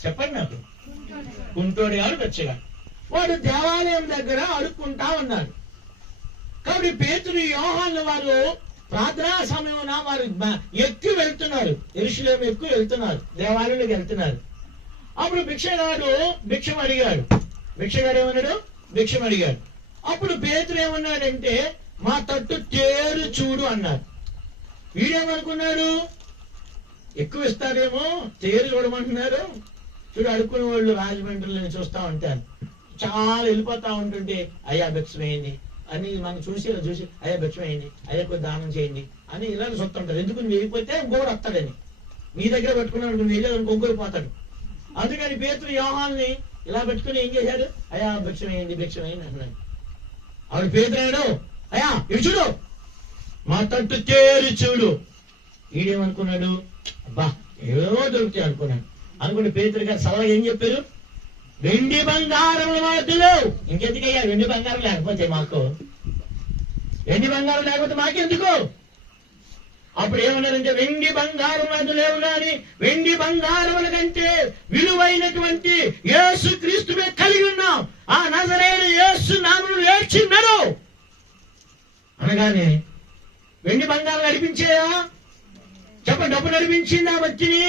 చెప్పండి నాకు. కుంటోడిగాడు, బిచ్చగాడు. వాడు దేవాలయం దగ్గర అడుక్కుంటా ఉన్నాడు. కాబట్టి పేతురు, యోహాను వారు ప్రార్థనా సమయమున వారు ఎక్కి వెళ్తున్నారు. యెరూషలేము ఎక్కువ వెళ్తున్నారు, దేవాలయంలోకి వెళ్తున్నారు. అప్పుడు భిక్షగాడు భిక్షం అడిగాడు. భిక్షగాడు ఏమన్నాడు? భిక్షం అడిగాడు. అప్పుడు పేతురు ఏమన్నాడంటే, మా తట్టు తేరు చూడు అన్నాడు. వీడేమనుకున్నాడు? ఎక్కువ ఇస్తారేమో, తేరు చూడమంటున్నారు. చూడు, అడుక్కునే వాళ్ళు రాజమండ్రిలో నేను చూస్తా ఉంటాను. చాలా వెళ్ళిపోతా ఉంటుంటే, అయ్యా భిక్షం వేయండి అని మనం చూసి అయ్యా భిక్షం వేయండి, అయ్యా కొద్ది దానం చేయండి అని ఇలా చూస్తుంటారు. ఎందుకు నువ్వు వెళ్ళిపోతే ఇంకొకరు వస్తాడని. మీ దగ్గర పెట్టుకున్నాడు, నువ్వు వెళ్ళేది ఇంకొకరు పోతాడు. అందుకని పేతురు యోహాన్ని ఇలా పెట్టుకుని ఏం చేశాడు? అయ్యా భిక్షం వేయండి అన్నాడు. ఆవిడ పేతురాడు, అయ్యా ఇవి చూడు, మా తట్టు తేరు చూడు. ఈడేమనుకున్నాడు? అబ్బా ఏమో దొరుకుతాయి అనుకున్నాడు. అనుకుంటే పేతురు గారు సలహా ఏం చెప్పారు? వెండి బంగారం మాకు లేవు. ఇంకెందుకయ్యా వెండి బంగారం లేకపోతే మాకు? వెండి బంగారం లేకపోతే మాకెందుకు? అప్పుడు ఏమన్నారంటే వెండి బంగారం అది లేవు కానీ వెండి బంగారముల కంటే విలువైనటువంటి యేసు క్రీస్తువే కలిగి ఉన్నాం. ఆ నజరేయుడు యేసు నామమున లేచిన్నాడు అనగానే వెండి బంగారం నడిపించేయా? చెప్పండి. డబ్బు నడిపించిందా వచ్చిని?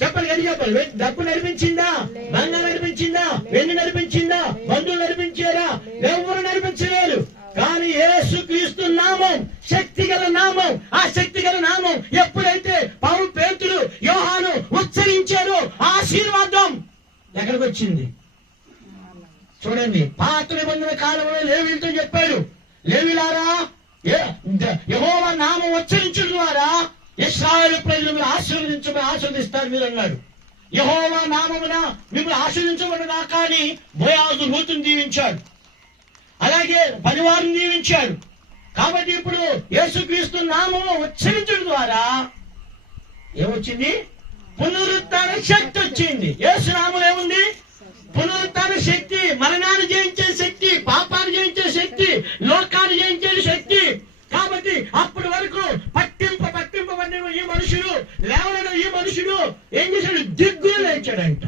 చెప్పండి కానీ చెప్పండి. డబ్బు నడిపించిందా? బంగారం నడిపించిందా? వెండి నడిపించిందా? బంధువులు నడిపించారా? ఎవరు నడిపించలేరు. కానీ యేసు క్రీస్తు నామం శక్తి గల నామం. ఆ శక్తి గల నామం ఎప్పుడైతే పౌలు, పేతురు, యోహాను ఉచ్చరించారో ఆశీర్వాదం ఎక్కడికి వచ్చింది చూడండి. పాత నిబంధన కాలంలో లేవీయులతో చెప్పాడు, లేవీయులారా యెహోవా నామం ఉచ్చరించడం ద్వారా ఇశ్రాయేలు ప్రజలు ఆశీర్వదిస్తారు మీరు అన్నాడు. యెహోవా నామమున మిమ్మల్ని ఆశీర్వదించబడగా కానీ బోయాజు రూతును దీవించాడు, అలాగే పనివారిని దీవించాడు. కాబట్టి ఇప్పుడు యేసుక్రీస్తు నామము ఉచ్చరించడం ద్వారా ఏమొచ్చింది? పునరుత్థాన శక్తి వచ్చింది. యేసు నామం ఏముంది? పునరుత్థాన శక్తి, మరణాన్ని జయించే శక్తి, పాపాన్ని జయించే శక్తి, లోకాన్ని జయించే శక్తి. కాబట్టి అప్పటి వరకు పట్టింపబడిన ఈ మనుషుడు, లేవలేని ఈ మనుషుడు ఏం చేశాడు? దిగ్గులు లేచాడంట.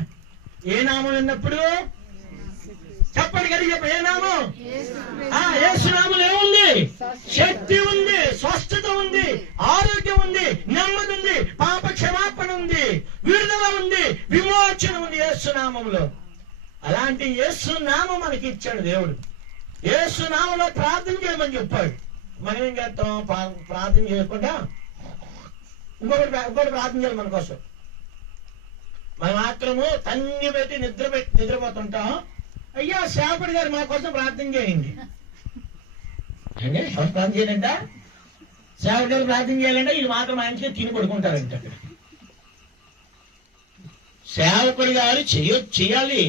ఏ నామం విన్నప్పుడు? చెప్పండి కదా, ఏ నామం? యేసు నామం ఏముంది? శక్తి ఉంది, స్వస్థత ఉంది, ఆరోగ్యం ఉంది, నెమ్మది ఉంది, పాప క్షమాపణ ఉంది, విడుదల ఉంది, విమోచన ఉంది యేసు నామంలో. అలాంటి యేసు నామం మనకి ఇచ్చాడు దేవుడు. యేసు నామంలో ప్రార్థన చేయమని చెప్పాడు. మనం ఏం చేస్తాం? ప్రార్థన చేయకుండా ఇంకొకటి ప్రార్థన చేయాలి మన కోసం. మనం మాత్రము తన్ని పెట్టి నిద్రపోతుంటాం. అయ్యా సేపటి గారు మా కోసం ప్రార్థన చేయండి అంటే ఎవరు ప్రార్థన చేయాలంట? సేపటి గారు ప్రార్థన చేయాలంటే ఇది మాత్రం ఆయనకే తిని పడుకుంటారంట. అక్కడ సేవకుడు గారు చేయాలి,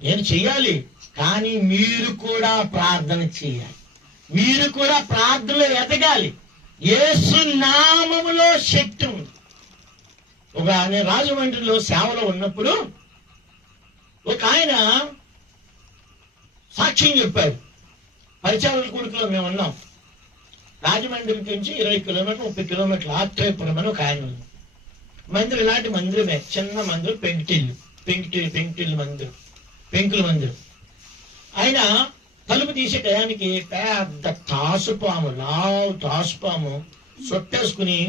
నేను చెయ్యాలి, కానీ మీరు కూడా ప్రార్థన చేయాలి. మీరు కూడా ప్రార్థనలో ఎదగాలి. యేసు నామములో శక్తి ఉంది. నేను రాజమండ్రిలో సేవలో ఉన్నప్పుడు ఒక ఆయన సాక్ష్యం చెప్పాడు. పరిచారకుల కూడికలో మేము ఉన్నాం. రాజమండ్రి నుంచి 20 కిలోమీటర్లు 30 కిలోమీటర్లు ఆత్రేయపురం అని ఒక ఆయన ఉంది. మందిరం ఇలాంటి మందిరమే, చిన్న మందిరం, పెంకుటిల్లు మందిరం, పెంకుల మందిరం. ఆయన తలుపు తీసే టయానికి పెద్ద తాసుపాము, లావు తాసుపాము సొట్టేసుకుని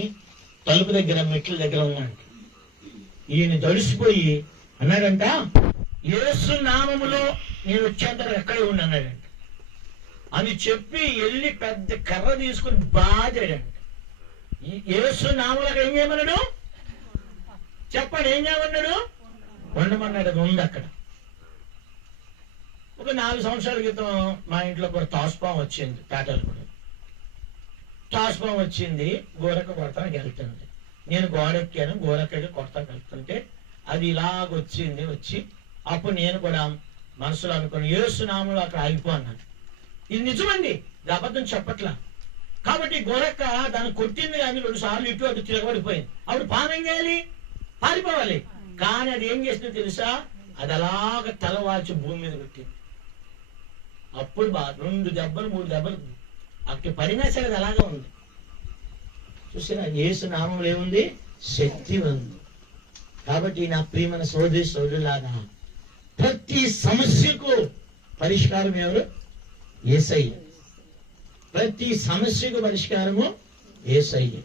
తలుపు దగ్గర, మెట్ల దగ్గర ఉన్నాడు. ఈయన దడిసిపోయి అన్నాడంట, యేసు నామములో నేను వచ్చేంత ఎక్కడ ఉండి అన్నాడంట. అని చెప్పి వెళ్ళి పెద్ద కర్ర తీసుకుని బాధాడంట. యేసు నామములో ఏం చేయమన్నాడు? చెప్పండి, ఏం చేయమన్నాడు? ఉండమన్నాడు. అది ఉంది అక్కడ. ఒక 4 సంవత్సరాల క్రితం మా ఇంట్లో కూడా తాసుపాము వచ్చింది. పేటలు కూడా తాసుపాము వచ్చింది. గోరక్క కొడతానికి వెళ్తుంది. నేను గోడెక్కాను, గోరక్కకి కొడతానికి వెళ్తుంటే అది ఇలాగొచ్చింది. వచ్చి అప్పుడు నేను కూడా మనసులో అనుకుని యేసు నామములో అక్కడ ఆగిపోన్నాను. ఇది నిజమండి, ఇది అబద్ధం చెప్పట్లా. కాబట్టి గోరక్క దాన్ని కొట్టింది కానీ 2 సార్లు ఇటు అటు తిరగబడిపోయింది. అప్పుడు పానం చేయాలి, పారిపోవాలి. కానీ అది ఏం చేసిందో తెలుసా? అది అలాగ తలవాల్చి భూమి మీద పెట్టింది. అప్పుడు 2 దెబ్బలు 3 దెబ్బలు అక్కడ పడినా సరే అది అలాగే ఉంది. చూసినా యేసు నామంలో ఏముంది? శక్తి ఉంది. కాబట్టి నా ప్రియమైన సోదరులారా, ప్రతి సమస్యకు పరిష్కారం ఎవరు? యేసయ్య. ప్రతి సమస్యకు పరిష్కారము యేసయ్య.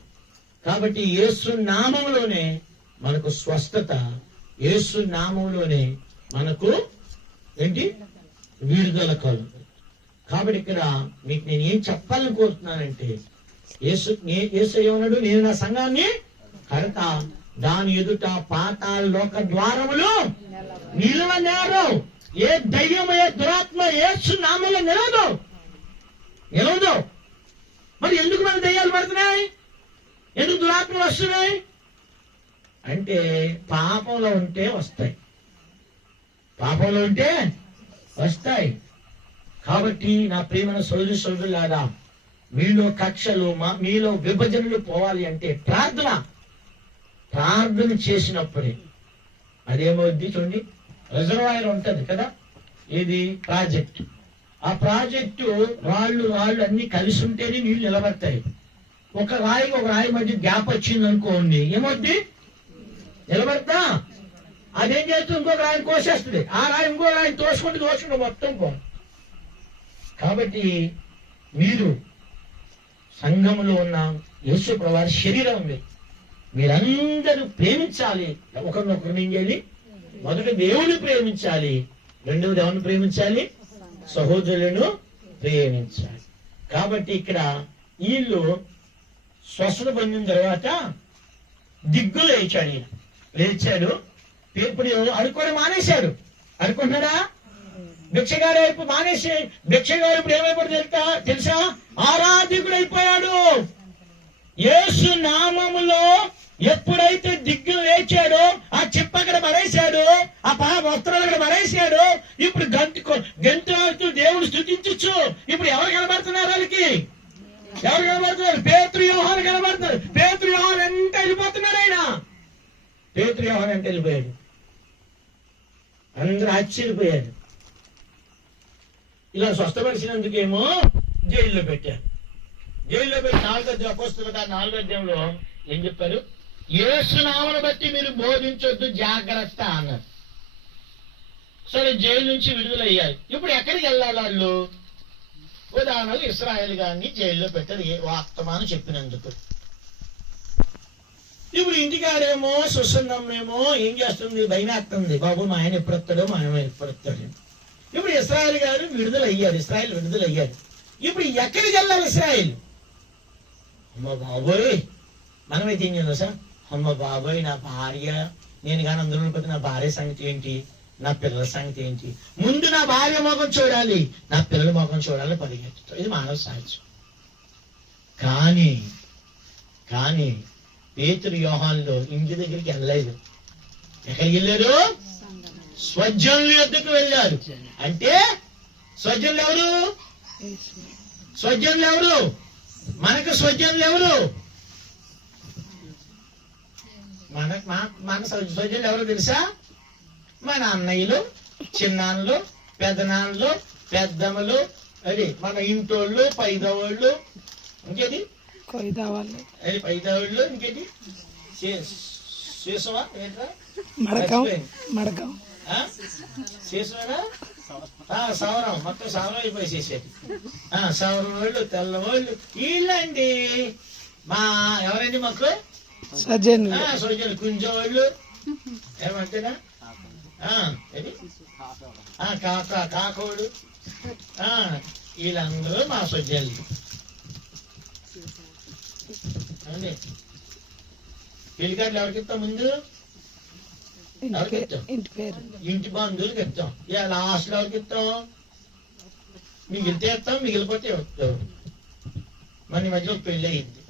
కాబట్టి యేసు నామంలోనే మనకు స్వస్థత, యేసు నామంలోనే మనకు ఏంటి? విడుదల కలుగుతుంది. కాబట్టి ఇక్కడ మీకు నేను ఏం చెప్పాలని కోరుతున్నానంటే, యేసయ్య ఉన్నాడు, నేను నా సంఘాన్ని కడతా, దాని ఎదుట పాతాళ లోక ద్వారములు నిలవనేరు. ఏ దయ్యం, ఏ దురాత్మ యేసు నామంలో నిలవదు. మరి ఎందుకు మన దయ్యాలు పడుతున్నాయి? ఎందుకు దురాత్మలు వస్తున్నాయి అంటే పాపంలో ఉంటే వస్తాయి. పాపంలో ఉంటే వస్తాయి. కాబట్టి నా ప్రియమైన సోదరులారా, మీలో కక్షలు, మీలో విభజనలు పోవాలి అంటే ప్రార్థన చేసినప్పుడే. అదేమవుద్ది చూడండి, రిజర్వాయర్ ఉంటది కదా, ఇది ప్రాజెక్ట్. ఆ ప్రాజెక్టు రాళ్ళు అన్ని కలిసి ఉంటేనే నీళ్లు నిలబడతాయి. ఒక రాయి మధ్య గ్యాప్ వచ్చింది అనుకోండి, ఏమవుద్ది? నిలబడతా. అదేం చేస్తుంది? ఇంకొక రాయిని కోసేస్తుంది. ఆ రాయి ఇంకో రాయిని తోసుకుంటూ మొత్తం పో. కాబట్టి మీరు సంఘములో ఉన్న యేసు ప్రభువారి శరీరం మీరందరూ ప్రేమించాలి. ఒకరినొకరిని ఏం చేయాలి? మొదట దేవుని ప్రేమించాలి, రెండవది ఎవరిని ప్రేమించాలి? సహోదరులను ప్రేమించాలి. కాబట్టి ఇక్కడ వీళ్ళు స్వస్థత పొందిన తర్వాత దిగ్గు లేచాడు. ఇప్పుడు అడుక్కోవడం మానేశాడు. అనుకుంటున్నారా? భిక్షగాడు వైపు మానేసి భిక్షగాడు ఇప్పుడు ఏమైపోయాడు తెలుసా? ఆరాధికుడు అయిపోయాడు. యేసు నామములో ఎప్పుడైతే దిగ్గులు లేచాడో ఆ చెప్ప అక్కడ పడేశాడు, ఆ వస్త్రాలు అక్కడ పడేశాడు. ఇప్పుడు గంతులాడుతూ దేవుడు స్తుతించచ్చు. ఇప్పుడు ఎవరు కనబడుతున్నారు? వాళ్ళకి ఎవరు కనబడుతున్నారు? పేతురు యోహాను కనబడుతున్నారు. పేతురు యోహాను ఎంత వెళ్ళిపోతున్నాడు. ఆయన పేతురు యోహాను ఎంత వెళ్ళిపోయాడు. అందరూ ఆశ్చర్యపోయారు. ఇలా స్వస్థపరిచినందుకేమో జైల్లో పెట్టారు. జైల్లో పెట్టి 4వ అపోస్తలుల 4వ అధ్యాయంలో ఏం చెప్పారు? యేసు నామమును బట్టి మీరు బోధించొద్దు, జాగ్రత్త అన్నారు. సరే, జైలు నుంచి విడుదలయ్యారు. ఇప్పుడు ఎక్కడికి వెళ్ళాలి వాళ్ళు? ఉదాహరణకు ఇశ్రాయేల్ గారిని జైల్లో పెట్టారు వర్తమానం చెప్పినందుకు. ఇప్పుడు ఇంటికాడేమో సుసందమేమో ఏం చేస్తుంది? భయమేస్తుంది. బాబు మా ఆయన ఎప్పుడు వస్తాడో, మా ఆయన ఎప్పుడు వస్తాడు. ఇప్పుడు ఇశ్రాయేల్ గారు విడుదలయ్యారు. ఇశ్రాయేల్ విడుదలయ్యారు. ఇప్పుడు ఎక్కడికి వెళ్ళాలి ఇశ్రాయేల్? అమ్మ బాబోయ్, మనమైతే ఏం చేద్దాం సార్? అమ్మ బాబోయ్, నా భార్య, నేను కానీ అందులో పోతే నా భార్య సంగతి ఏంటి, నా పిల్లల సంగతి ఏంటి? ముందు నా భార్య ముఖం చూడాలి, నా పిల్లల ముఖం చూడాలి, పరిగెత్తుతాం. ఇది మానవ సహజం. కానీ పేతురు యోహానులో ఇంటి దగ్గరికి వెళ్ళలేదు. ఎక్కడికి వెళ్ళారు? స్వజనుల యొద్దకు వెళ్ళారు. అంటే స్వజనులు ఎవరు? స్వజనులు ఎవరు? మనకు స్వజనులు ఎవరు? మన స్వజనులు ఎవరు తెలుసా? మన అన్నయ్యలు, చిన్నాన్నలు, పెద్దనాన్నలు, పెద్దమ్మలు, అది మన ఇంటోళ్ళు, పైదవాళ్ళు, ఇంకేది పైదవాళ్ళు, ఇంకేది శేషవా ఏంట్రా? శేషమేనా? సవరం, మొత్తం సవరం అయిపోయేసేది. సవరం వాళ్ళు, తెల్లవాళ్ళు, వీళ్ళండి మా ఎవరండి మాకు సోజనులు. కుంజవాళ్ళు ఏమంటేనా కాకోడు, వీళ్ళందరూ మా సోజనులు. అండి పెళ్లికాట్లు ఎవరికి ఇస్తాం? ముందు ఇంటి బంధువులకి ఇస్తాం. ఇక లాస్ట్ లో ఎవరికి ఇస్తాం? మిగిలితే ఇస్తాం, మిగిలిపోతే వస్తాం. మన మధ్యలో పెళ్లి అయింది.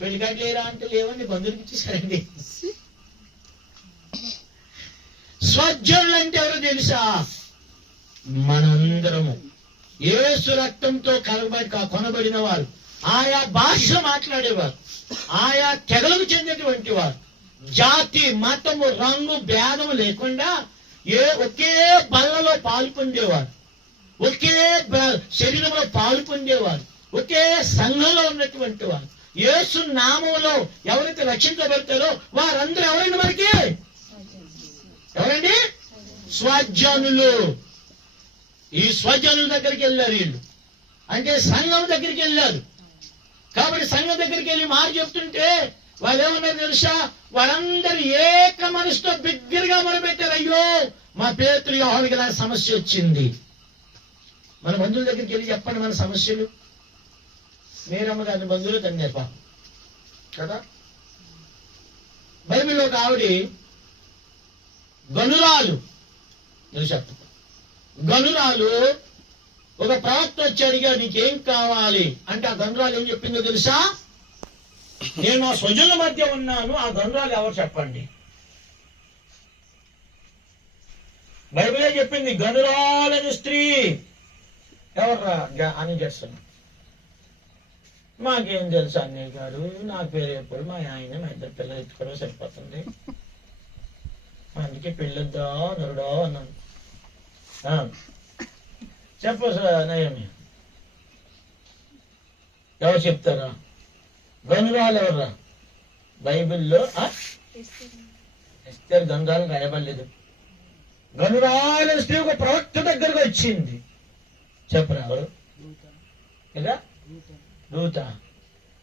పెళ్లికాట్లు లేరా అంటే లేవండి, బంధువులకి ఇచ్చేసారండి. స్వజనులు అంటే ఎవరో తెలుసా? మనందరము యేసు రక్తంతో కొనబడిన వారు, ఆయా భాష మాట్లాడేవారు, ఆయా తెగలకు చెందినటువంటి వారు, జాతి, మతము, రంగు భేదము లేకుండా ఒకే బల్లలో పాలు పొందేవారు, ఒకే శరీరంలో పాలు పొందేవారు, ఒకే సంఘంలో ఉన్నటువంటి వారు. యేసు నామములో ఎవరైతే రక్షించబడతారో వారందరూ ఎవరండి? మనకి ఎవరండి? స్వజనులు. ఈ స్వజనుల దగ్గరికి వెళ్ళారు వీళ్ళు. అంటే సంఘం దగ్గరికి వెళ్ళారు. కాబట్టి సంఘం దగ్గరికి వెళ్ళి మాట చెప్తుంటే వాళ్ళు ఏమన్నారు తెలుసా? వాళ్ళందరూ ఏక మనసుతో బిగ్గరగా మొదలుపెట్టారు, అయ్యో మా పేతురు యోహానుకి ఇలా సమస్య వచ్చింది. మన బంధువుల దగ్గరికి వెళ్ళి చెప్పండి మన సమస్యలు. మీరమ్మ గారిని బంధువులు తన్నేపా కదా. బైబిల్లో ఒక ఆవిడ గనురాలు తెలుసా? గనురాలు ఒక ప్రవక్త వచ్చి అడిగా, నీకేం కావాలి అంటే ఆ గనురాలు ఏం చెప్పిందో తెలుసా? నేను మా స్వజనుల మధ్య ఉన్నాను. ఆ గనురాలు ఎవరు చెప్పండి? బైబిలే చెప్పింది, గనురాలని స్త్రీ ఎవర్రా అని చేస్తాను. మాకేం తెలుసు అన్నయ్య గారు, నా పేరు ఎప్పుడు మా ఆయన, మా ఇద్దరు పిల్లలు ఎత్తుకోవడం సరిపోతుంది. అందుకే పెళ్ళొద్దా నరుడా అన్నాను. చెప్పు నయమి, ఎవరు చెప్తారా? గనురాలు ఎవర్రా? బైబిల్లో ఎస్తేర్ గనురాలు రాయబడలేదు. గనురాలు స్త్రీ ఒక ప్రవక్త దగ్గరకు వచ్చింది. చెప్పరా ఎవరు? కదా రూత.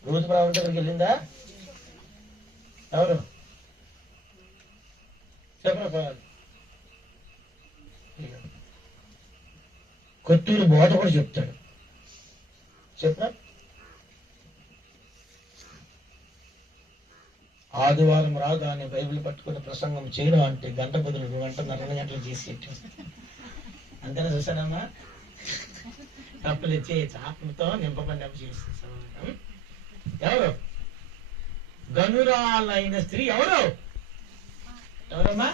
రూత్ ప్రవక్త దగ్గరికి వెళ్ళిందా? ఎవరు చెప్పరా? కొత్తూరు బోట కూడా చెప్తాడు. చెప్పరా? ఆదివారం రాగానే బైబిల్ పట్టుకుని ప్రసంగం చేయడం అంటే గంట బదులు 2 గంటలు 2 గంటలు చేసేట్టు అంతేనా? చూసానమ్మా, కప్పులు ఇచ్చే చాపలతో నింపబడి చేస్తాం. ఎవరు? గనురాలైన స్త్రీ ఎవరు? ఎవరమ్మా?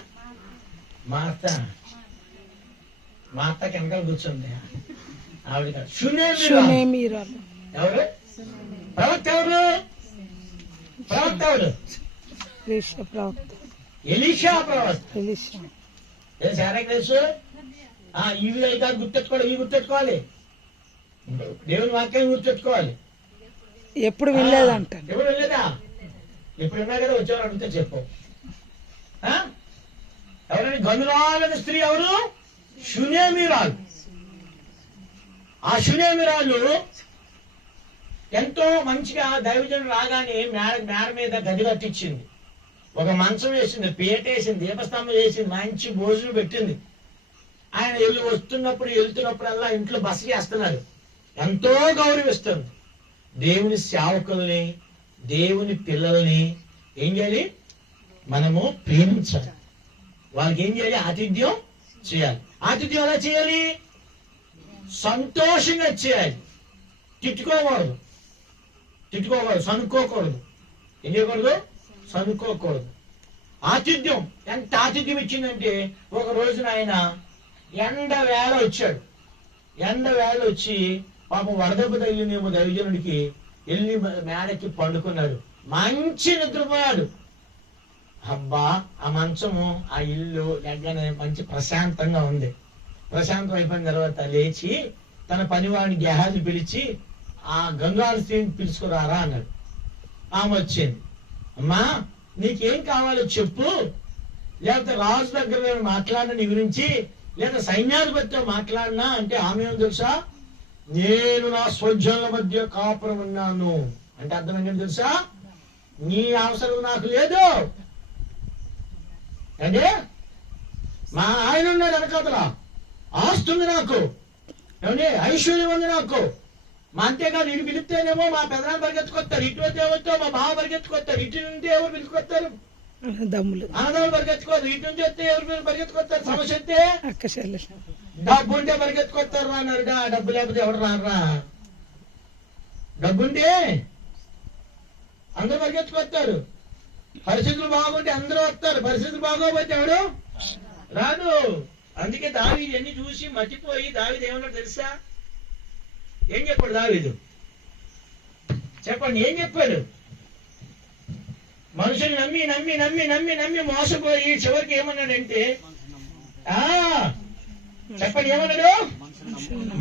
మార్త. మార్తకి వెనకాల కూర్చుంది ఆవిడ. షూనేమీరాలు. ఎవరు? ప్రవక్త ఎవరు? ప్రవక్త ఎవరు? ఎలీషా ప్రవక్త. సారా తెలుసు. ఇవి అయితే గుర్తెట్టుకోవాలి, ఇవి గుర్తెట్టుకోవాలి, దేవుని వాక్యాన్ని గుర్తెట్టుకోవాలి. ఎప్పుడు వెళ్ళలేదంట. ఎప్పుడు వెళ్ళలేదా? ఇప్పుడు ఉన్నా కదా, వచ్చేవారు అడిగితే చెప్పు. ఎవరైనా గనురాలైన స్త్రీ ఎవరు? షూనేమీరాలు. ఆ షూనేమీరాలు ఎంతో మంచిగా దైవజనుడు రాగానే మేడ మీద గది కట్టించింది, ఒక మంచం వేసింది, పీట వేసింది, దీపస్తంభం వేసింది, మంచి భోజనం పెట్టింది. ఆయన వస్తున్నప్పుడు వెళ్తున్నప్పుడల్లా ఇంట్లో బస చేస్తున్నారు. ఎంతో గౌరవిస్తుంది. దేవుని సేవకుల్ని, దేవుని పిల్లల్ని ఏం చేయాలి? మనము ప్రేమించాలి. వాళ్ళకి ఏం చేయాలి? ఆతిథ్యం చేయాలి. ఆతిథ్యం ఎలా చేయాలి? సంతోషంగా చేయాలి. తిట్టుకోకూడదు, సనుక్కోకూడదు. ఏం చేయకూడదు? సనుక్కోకూడదు. ఆతిథ్యం ఎంత ఆతిథ్యం ఇచ్చిందంటే, ఒక రోజున ఆయన ఎండ వేళ వచ్చాడు. ఎండ వేళ వచ్చి పాపం వడదెబ్బ తగిలినేమో దైవజనుడికి, వెళ్ళి మేడకి పండుకున్నాడు. మంచి నిద్రపోయాడు. అబ్బా, ఆ మంచము, ఆ ఇల్లు లేకనే మంచి ప్రశాంతంగా ఉంది. ప్రశాంతం అయిపోయిన తర్వాత లేచి తన పనివాడిని గెహాజీ పిలిచి, ఆ గంగాళ స్త్రీని పిలుచుకురారా అన్నాడు. ఆమె వచ్చింది. అమ్మా, నీకేం కావాలో చెప్పు, లేకపోతే రాజు దగ్గర నేను మాట్లాడిన నీ గురించి, లేదా సైన్యాధిపతితో మాట్లాడినా అంటే ఆమె ఏమో తెలుసా? నేను నా స్వజనుల మధ్య కాపురం ఉన్నాను అంటే అర్థం ఏంటంటే తెలుసా? నీ అవసరం నాకు లేదు. అంటే మా ఆయన ఉన్నాడు వెనకాతల, ఆస్తుంది నాకు, ఏమండి ఐశ్వర్యం ఉంది నాకు. మా అంతేకాదు, ఇటు పిలిస్తేనేమో మా పెదనాన్ని పరిగెత్తుకొస్తారు, ఇటు వస్తే ఏమొచ్చో మా బావ పరిగెత్తుకొస్తారు, ఇటు నుండి ఎవరు పిలుచుకొస్తారు? అన్నదమ్ములు పరిగెత్తుకోరు. ఇటు నుంచి వస్తే ఎవరు పరిగెత్తుకొస్తారు? సమస్య వస్తే డబ్బు ఉంటే పరిగెత్తుకొస్తారు అన్నాడు. డబ్బు లేకపోతే ఎవరు రారా? డబ్బుంటే అందరూ పరిగెత్తుకొస్తారు. పరిస్థితులు బాగుంటే అందరూ వస్తారు, పరిస్థితులు బాగోపోతే ఎవడు రాదు. అందుకే దావీదు ఎన్ని చూసి మర్చిపోయి దావీదు ఏమన్నాడు తెలుసా? ఏం చెప్పాడు దావీదు? చెప్పండి, ఏం చెప్పాడు? మనుషులు నమ్మి నమ్మి నమ్మి నమ్మి నమ్మి మోసపోయి చివరికి ఏమన్నాడంటే, చెప్పండి ఏమన్నాడు?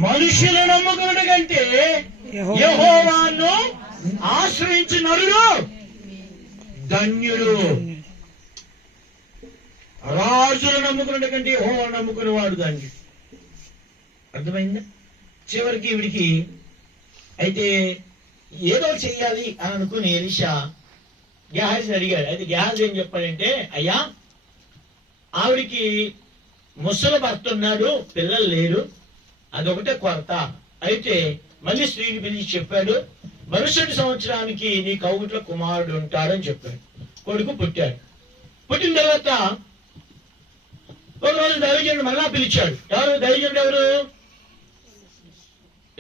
మనుషులు నమ్ముకున్న కంటే యెహోవాను ఆశ్రయించు నరుడు ధన్యుడు. రాజులు నమ్ముకున్న కంటే యెహోవా నమ్ముకునేవాడు ధన్యుడు. అర్థమైందా? చివరికి వీడికి అయితే ఏదో చెయ్యాలి అని అనుకుని ఎలీషా గెహాజీని అడిగాడు. అయితే గెహాజీ ఏం చెప్పాడంటే, అయ్యా, ఆవిడికి ముసలి భర్త ఉన్నాడు, పిల్లలు లేరు, అదొకటే కొరత. అయితే మళ్ళీ స్త్రీని పిలిచి చెప్పాడు, మరుసటి సంవత్సరానికి నీ కౌగిట్లో కుమారుడు ఉంటాడని చెప్పాడు. కొడుకు పుట్టాడు. పుట్టిన తర్వాత ఒక రోజు దైవజనుడు మళ్ళా పిలిచాడు. ఎవరు దైవజనుడు? ఎవరు?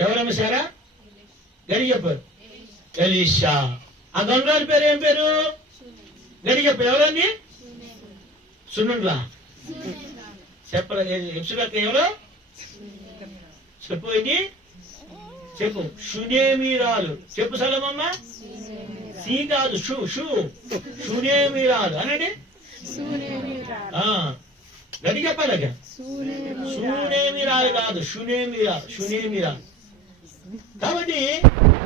ఎవరమ్మ సారా? గడి చెప్పారు. ఎలీషా. ఆ గంగారు పేరు ఏం పేరు? గడి చెప్పు. ఎవరండి? సున్నుండ్లా చెప్పరా? ఎవరు చెప్పు, ఇది చెప్పు. షూనేమీరాలు చెప్పు. సలమమ్మ సి కాదు, షూ షూ షూనేమీరాలు అనండి. గది చెప్పాలి సునేమిరాలు కాదు, షునేమిరాలు. కాబట్టి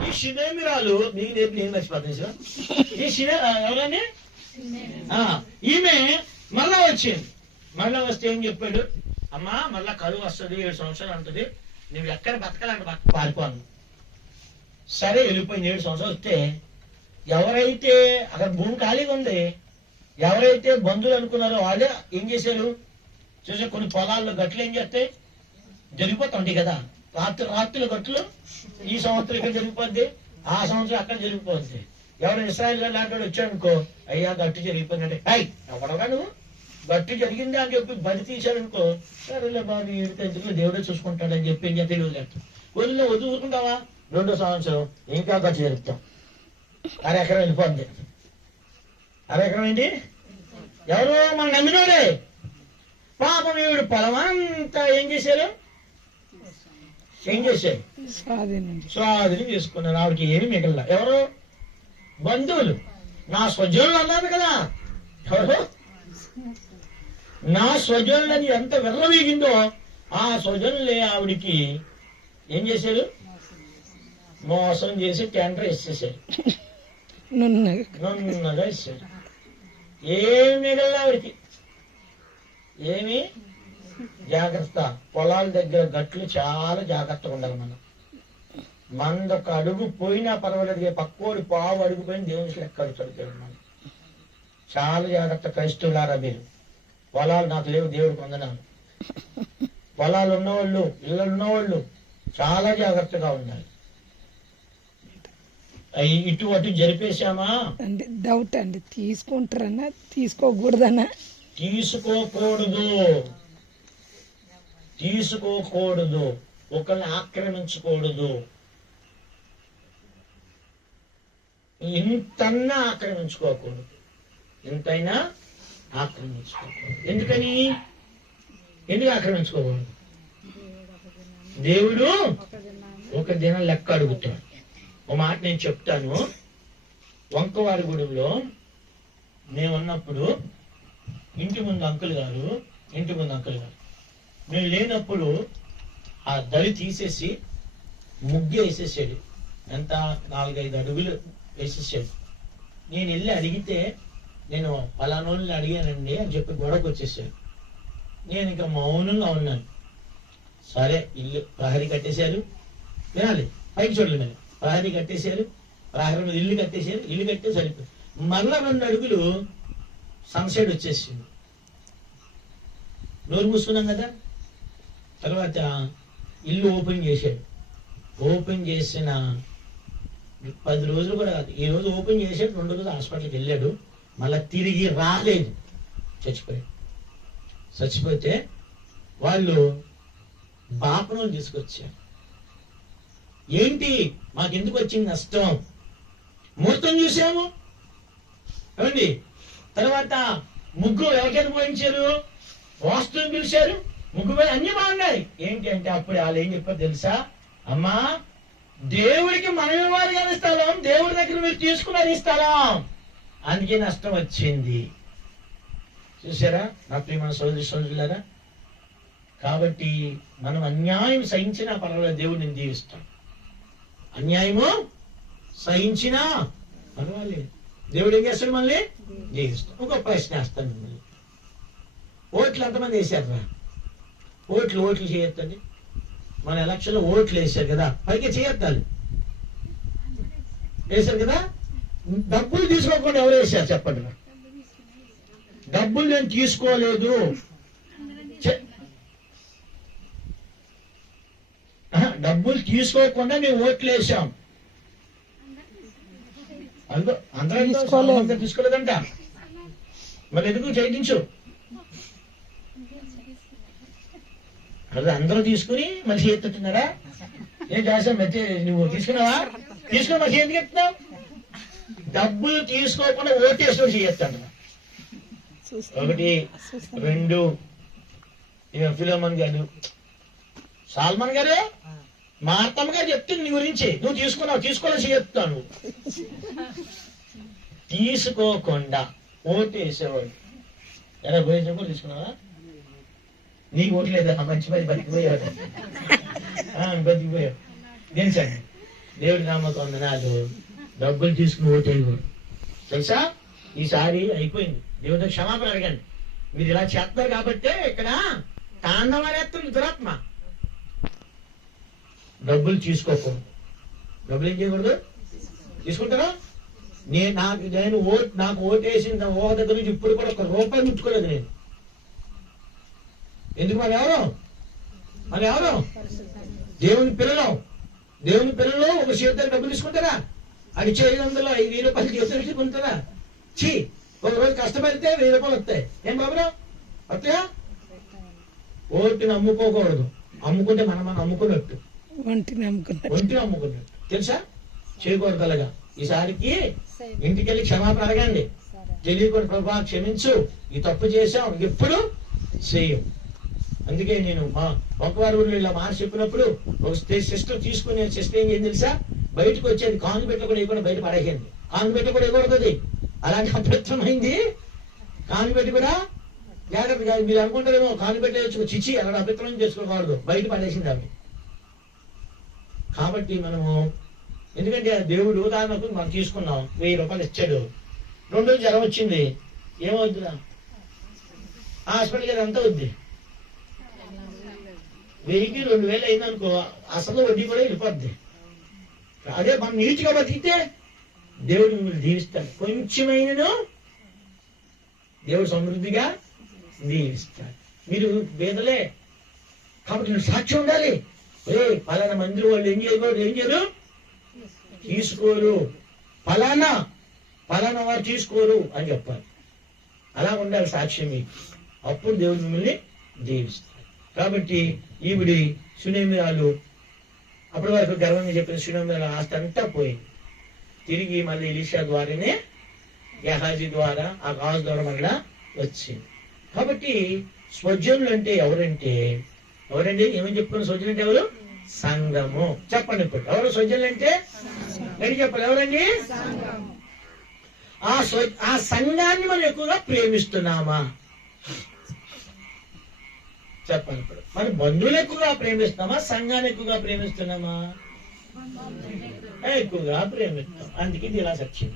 ఈ షునేమిరాలు మీకు నేర్పి నేను మర్చిపోతాను సార్. ఈ ఎవరని ఈమె మళ్ళా వచ్చింది. మళ్ళా వస్తే ఏం చెప్పాడు, అమ్మా మళ్ళా కరువు వస్తుంది, 7 సంవత్సరాలు ఉంటుంది, నువ్వు ఎక్కడ బతకాలంటే పారిపోను. సరే వెళ్ళిపోయింది. 7 సంవత్సరాలు వస్తే ఎవరైతే అక్కడ భూమి ఖాళీగా ఉంది, ఎవరైతే బంధువులు అనుకున్నారో వాళ్ళే ఏం చేశారు చూసే, కొన్ని పొలాల్లో గట్లు ఏం చేస్తాయి జరిగిపోతుంటాయి కదా, రాత్రుల గట్లు ఈ సంవత్సరం ఇక్కడ జరిగిపోద్ది, ఆ సంవత్సరం అక్కడ జరిగిపోద్ది. ఎవరు ఇస్రాయల్ లాంటి వాడు వచ్చాడనుకో, అయ్యా గట్టు జరిగిపోయిందంటే అయ్యి ఎవడగా నువ్వు గట్టు జరిగిందా అని చెప్పి బడి తీశాడనుకో, సరేలే బాబు ఎందుకు దేవుడే చూసుకుంటాడని చెప్పి ఏం చేస్తే వదిలే వదులుకుంటావా, 2వ సంవత్సరం ఇంకా గట్టు జరుపుతాం, 1/2 ఎకరం వెళ్ళిపోద్ది. 1/2 ఎకరం ఏంటి, ఎవరు మన నమ్మినోడే. పాపం ఈవిడ పొలం అంతా ఏం చేశారు స్వాధీనం చేసుకున్నారు. ఆవిడకి ఏమి మిగల. ఎవరు బంధువులు, నా స్వజనులు అన్నారు కదా, ఎవరు నా స్వజనులని ఎంత విర్రవీగిందో ఆ స్వజనులే ఆవిడికి ఏం చేశారు, మోసం చేసి టెండర్ ఇచ్చేసారు, నున్నగా ఇచ్చారు. ఏమి మిగల ఆవిడికి, ఏమి జాగ్రత్త. పొలాల దగ్గర గట్లు చాలా జాగ్రత్తగా ఉండాలి. మనదొక అడుగు పోయినా పర్వాలేదు, పక్కోడి పావు అడుగు పోయిన దేవుని లెక్క అడుగుతాడు. మనం చాలా జాగ్రత్త. క్రైస్తవులారా మీరు, పొలాలు నాకు లేవు, దేవుడికి వందనాలు. పొలాలు ఉన్నవాళ్ళు, ఇళ్ళు ఉన్నవాళ్ళు చాలా జాగ్రత్తగా ఉండాలి. ఇటు అటు జరిపేశామా అంటే డౌట్ అండి, తీసుకుంటారన్నా తీసుకోకూడదన్నా? తీసుకోకూడదు, ఒకరిని ఆక్రమించకూడదు. ఇంతన్నా ఆక్రమించుకోకూడదు, ఇంతైనా ఆక్రమించుకోకూడదు. ఎందుకు ఆక్రమించుకోకూడదు? దేవుడు ఒక దినం లెక్క అడుగుతాడు. ఒక మాట నేను చెప్తాను. వంకవారిగూడెంలో మేమున్నప్పుడు ఇంటి ముందు అంకుల్ గారు మేము లేనప్పుడు ఆ దళి తీసేసి ముగ్గు వేసేసాడు. ఎంత 4-5 అడుగులు వేసేసాడు. నేను వెళ్ళి అడిగితే, నేను పలానోళ్ళని అడిగానండి అని చెప్పి గొడవకు వచ్చేసాడు. నేను ఇంకా మౌనంగా ఉన్నాను. సరే ఇల్లు ప్రహరీ కట్టేశారు, వినాలి పైకి చూడలేదు మీద ప్రహరీ కట్టేశారు, ప్రహరీ మీద ఇల్లు కట్టేశారు, ఇల్లు కట్టే సరిపోయి మళ్ళా 2 అడుగులు సన్సైడ్ వచ్చేసింది. నోరు మూసుకున్నాం కదా. తర్వాత ఇల్లు ఓపెన్ చేశాడు. ఓపెన్ చేసిన 10 రోజులు కూడా కాదు, ఈ రోజు ఓపెన్ చేశాడు, 2 రోజులు హాస్పిటల్కి వెళ్ళాడు, మళ్ళా తిరిగి రాలేదు, చచ్చిపోతే వాళ్ళు బాపనోళ్ళు తీసుకొచ్చారు. ఏంటి మాకెందుకు వచ్చింది నష్టం? ముహూర్తం చూసాము ఏమండి, తర్వాత ముగ్గు ఎవరికైనా పోయించారు, వాస్తుని పిలిచారు, ముగ్గు పోయి అన్ని బాగున్నాయి. ఏంటి అంటే అప్పుడు వాళ్ళు ఏం చెప్పారు తెలుసా, అమ్మా దేవుడికి మనం ఇవ్వాలి కానీ స్థలం, దేవుడి దగ్గర మీరు తీసుకున్నది స్థలం, అందుకే నష్టం వచ్చింది. చూసారా నా ప్రియమైన సోదరులారా? కాబట్టి మనం అన్యాయం సహించినా పర్వాలేదు, దేవుడిని దీవిస్తాం. అన్యాయము సహించినా పర్వాలేదు, దేవుడు ఏం చేస్తాడు, మళ్ళీ దీవిస్తాం. ఒక ప్రశ్న వేస్తాను మిమ్మల్ని. ఓట్లు ఎంతమంది వేశారు? ఓట్లు చేయొద్దండి. మన ఎలక్షన్ లో ఓట్లు వేశారు కదా, పైకి చేయొద్దాలి వేశారు కదా. డబ్బులు తీసుకోకుండా ఎవరు వేశారు చెప్పండి? డబ్బులు నేను తీసుకోలేదు. డబ్బులు తీసుకోకుండా మేము ఓట్లు వేసాం. అందరూ తీసుకోలేదంట. మరి ఎందుకు చేయించు? అదే అందరూ తీసుకుని మనిషి ఎత్తుతున్నారా? ఏం చేస్తాం? నువ్వు తీసుకున్నావా? తీసుకుని మనిషి ఎందుకు ఎత్తున్నావు? డబ్బులు తీసుకోకుండా ఓటేసి చేయొస్తాడు. 1, 2 ఫిలోమన్ గారు, సాల్మన్ గారు, మా అత్తమ్మ గారు చెప్తుంది నీ గురించి. నువ్వు తీసుకోవాలని చెప్తాను. తీసుకోకుండా ఓటేసేవాడు ఎలా పోయేసిన కూడా తీసుకున్నావా? నీకు ఓట్లేదా? మంచి మంచి బతికిపోయావు, బతికిపోయావు. తెలుసండి, దేవుడి నామకు వందనాలు. డబ్బులు తీసుకుని ఓటేయకూడదు తెలుసా. ఈసారి అయిపోయింది. దేవుడితో క్షమాపణ అడగండి. మీరు ఇలా చేస్తారు కాబట్టే ఇక్కడ తాండవాలేస్తుంది దురాత్మ. డబ్బులు తీసుకోకూడదు. డబ్బులు ఏం చేయకూడదు? తీసుకుంటారా? నాకు ఓటేసిన ఓ దగ్గర నుంచి ఇప్పుడు కూడా 1 రూపాయి ముట్టుకోలేదు నేను. ఎందుకు? మన ఎవరు దేవుని పిల్లలు ఒక జీవితానికి డబ్బులు తీసుకుంటారా? అది 500 1000 రూపాయలు జీవితం తీసుకుంటారా? ఒక రోజు కష్టపడితే 1000 రూపాయలు వస్తాయి. ఏం బాబురా వస్తాయా? ఓటుని అమ్ముకోకూడదు. అమ్ముకుంటే మనం అమ్ముకున్నట్టు, ఒంటిని అమ్ముకున్నట్టు తెలుసా. చేయకూడదు అలాగా. ఈసారికి ఇంటికి వెళ్ళి క్షమాపణ అడగండి. తెలియకూడదు, ప్రభా క్షమించు, ఈ తప్పు చేశాం, ఎప్పుడు చేయం. అందుకే నేను మా ఒకవారు ఇలా మాట చెప్పినప్పుడు ఒక సిస్టర్ తీసుకుని సిస్టర్ ఏం చేయండి తెలుసా, బయటకు వచ్చేది కాను పెట్ట కూడా ఇవ్వకుండా బయట పడేసింది. కాను పెట్ట కూడా ఇవ్వకూడదు. అలాంటి అపవిత్రమైంది కాను పెట్టి కూడా జాగ్రత్త. మీరు అనుకుంటారేమో కాను పెట్టవచ్చు, చిచ్చి అలాంటి అపవిత్రం చేసుకోకూడదు, బయట పడేసింది ఆమె. కాబట్టి మనము ఎందుకంటే దేవుడు ఉదాహరణకు మనం తీసుకున్నాం, 1000 రూపాయలు ఇచ్చాడు. 2 రోజులు జ్వరం వచ్చింది, ఏమవుద్దిరా? హాస్పిటల్కి అది ఎంత అవుద్ది? 1000కి 2000 అయిందనుకో, అసలు వడ్డీ కూడా వెళ్ళిపోద్ది. అదే మనం నీటిగా బతికితే దేవుడు మిమ్మల్ని దీవిస్తాడు. కొంచెమైనను దేవుడు సమృద్ధిగా దీవిస్తాడు. మీరు పేదలే కాబట్టి నువ్వు సాక్ష్యం ఉండాలి. పలానా మందిరం వాళ్ళు ఏం చేయరు తీసుకోరు, పలానా వారు తీసుకోరు అని చెప్పాలి. అలా ఉండాలి సాక్ష్యం మీకు. అప్పుడు దేవుడు మిమ్మల్ని దీవిస్తాడు. కాబట్టి ఈవిడి సునేమిరాలు అప్పటి వరకు గర్వంగా చెప్పిన సునేమిరాలు ఆస్తి అంతా పోయింది. తిరిగి మళ్ళీ ఎలీషా ద్వారానే గెహాజీ ద్వారా ఆ గాజు ద్వారా మళ్ళా వచ్చింది. కాబట్టి స్వజనులు అంటే ఎవరండి? ఏమని చెప్పుకున్న స్వజనులు అంటే ఎవరు? సంఘము. చెప్పండి ఇప్పుడు ఎవరు స్వజనులు అంటే? రెడీ చెప్పాలి. ఎవరండి? ఆ సంఘాన్ని మనం ఎక్కువగా ప్రేమిస్తున్నామా? చెప్పండి ఇప్పుడు. మన బంధువులు ఎక్కువగా ప్రేమిస్తున్నామా, సంఘాన్ని ఎక్కువగా ప్రేమిస్తున్నామా? ఎక్కువగా ప్రేమిస్తాం. అందుకే ఇది ఇలా సత్యం.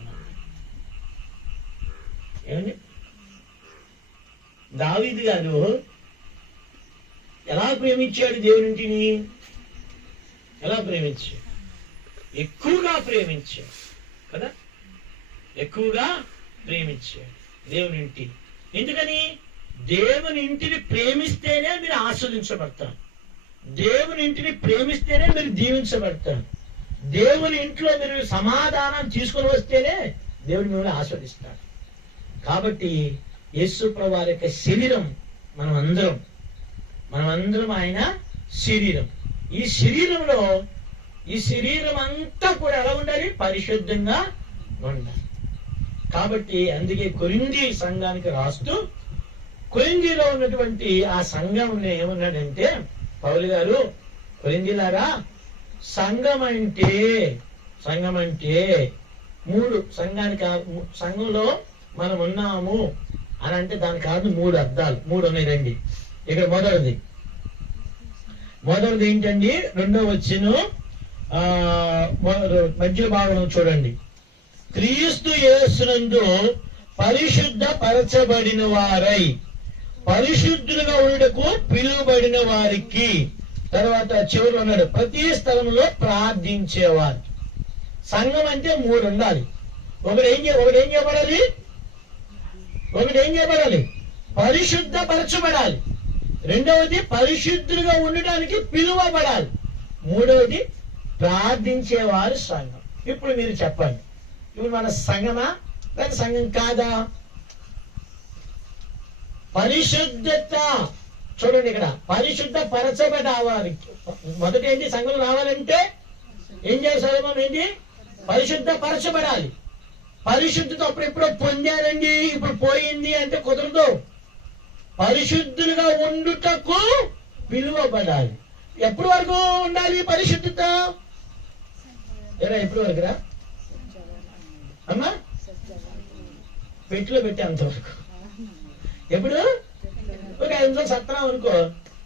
ఏమండి, దావీదు గారు ఎలా ప్రేమించాడు దేవునింటిని? ఎలా ప్రేమించాడు? ఎక్కువగా ప్రేమించాడు కదా, ఎక్కువగా ప్రేమించాడు దేవునింటి. ఎందుకని? దేవుని ఇంటిని ప్రేమిస్తేనే మీరు ఆస్వాదించబడతారు. దేవుని ఇంటిని ప్రేమిస్తేనే మీరు దీవించబడతారు. దేవుని ఇంట్లో మీరు సమాధానం తీసుకుని వస్తేనే దేవుడు మిమ్మల్ని ఆస్వాదిస్తాడు. కాబట్టి యేసు ప్రభువు వారి యొక్క శరీరం మనమందరం ఆయన శరీరం. ఈ శరీరం అంతా కూడా ఎలా ఉండాలి? పరిశుద్ధంగా ఉండాలి. కాబట్టి అందుకే కొరింథీ సంఘానికి రాస్తూ కొరింథీలో ఉన్నటువంటి ఆ సంఘం ఏమన్నాడంటే పౌలు గారు, కొరింథీలారా సంఘం అంటే 3 సంఘంలో మనం ఉన్నాము అని అంటే దానికి కాదు 3 అర్థాలు. 3 ఉన్నాయి రండి. ఇక్కడ మొదటిది ఏంటండి? 2వ వచనం మధ్య భాగం చూడండి. క్రీస్తు యేసునందు పరిశుద్ధ పరచబడిన వారై పరిశుద్ధులుగా ఉండుటకు పిలువబడిన వారికి. తర్వాత చివరి ఉన్నాడు ప్రతి స్థలంలో ప్రార్థించేవారు. సంఘం అంటే 3 ఉండాలి. ఒకటి ఏం చేయబడాలి? పరిశుద్ధపరచబడాలి. 2వది పరిశుద్ధులుగా ఉండడానికి పిలువబడాలి. 3వది ప్రార్థించేవారు సంఘం. ఇప్పుడు మీరు చెప్పండి, ఇప్పుడు మన సంఘమా లేక సంఘం కాదా? పరిశుద్ధత చూడండి, ఇక్కడ పరిశుద్ధ పరచబడాలి. మొదటి ఏంటి? సంఘం రావాలంటే ఏం చేయాలి? మనం ఏంటి? పరిశుద్ధ పరచబడాలి. పరిశుద్ధత అప్పుడెప్పుడో పొందారండి, ఇప్పుడు పోయింది అంటే కుదరదు. పరిశుద్ధులుగా ఉండుటకు పిలువబడాలి. ఎప్పటి వరకు ఉండాలి పరిశుద్ధత? ఎప్పటి వరకురా అమ్మా? పెట్టిలో పెట్టే అంతవరకు. ఎప్పుడు ఒక 5 నిమిషాలు సత్తున్నాం అనుకో,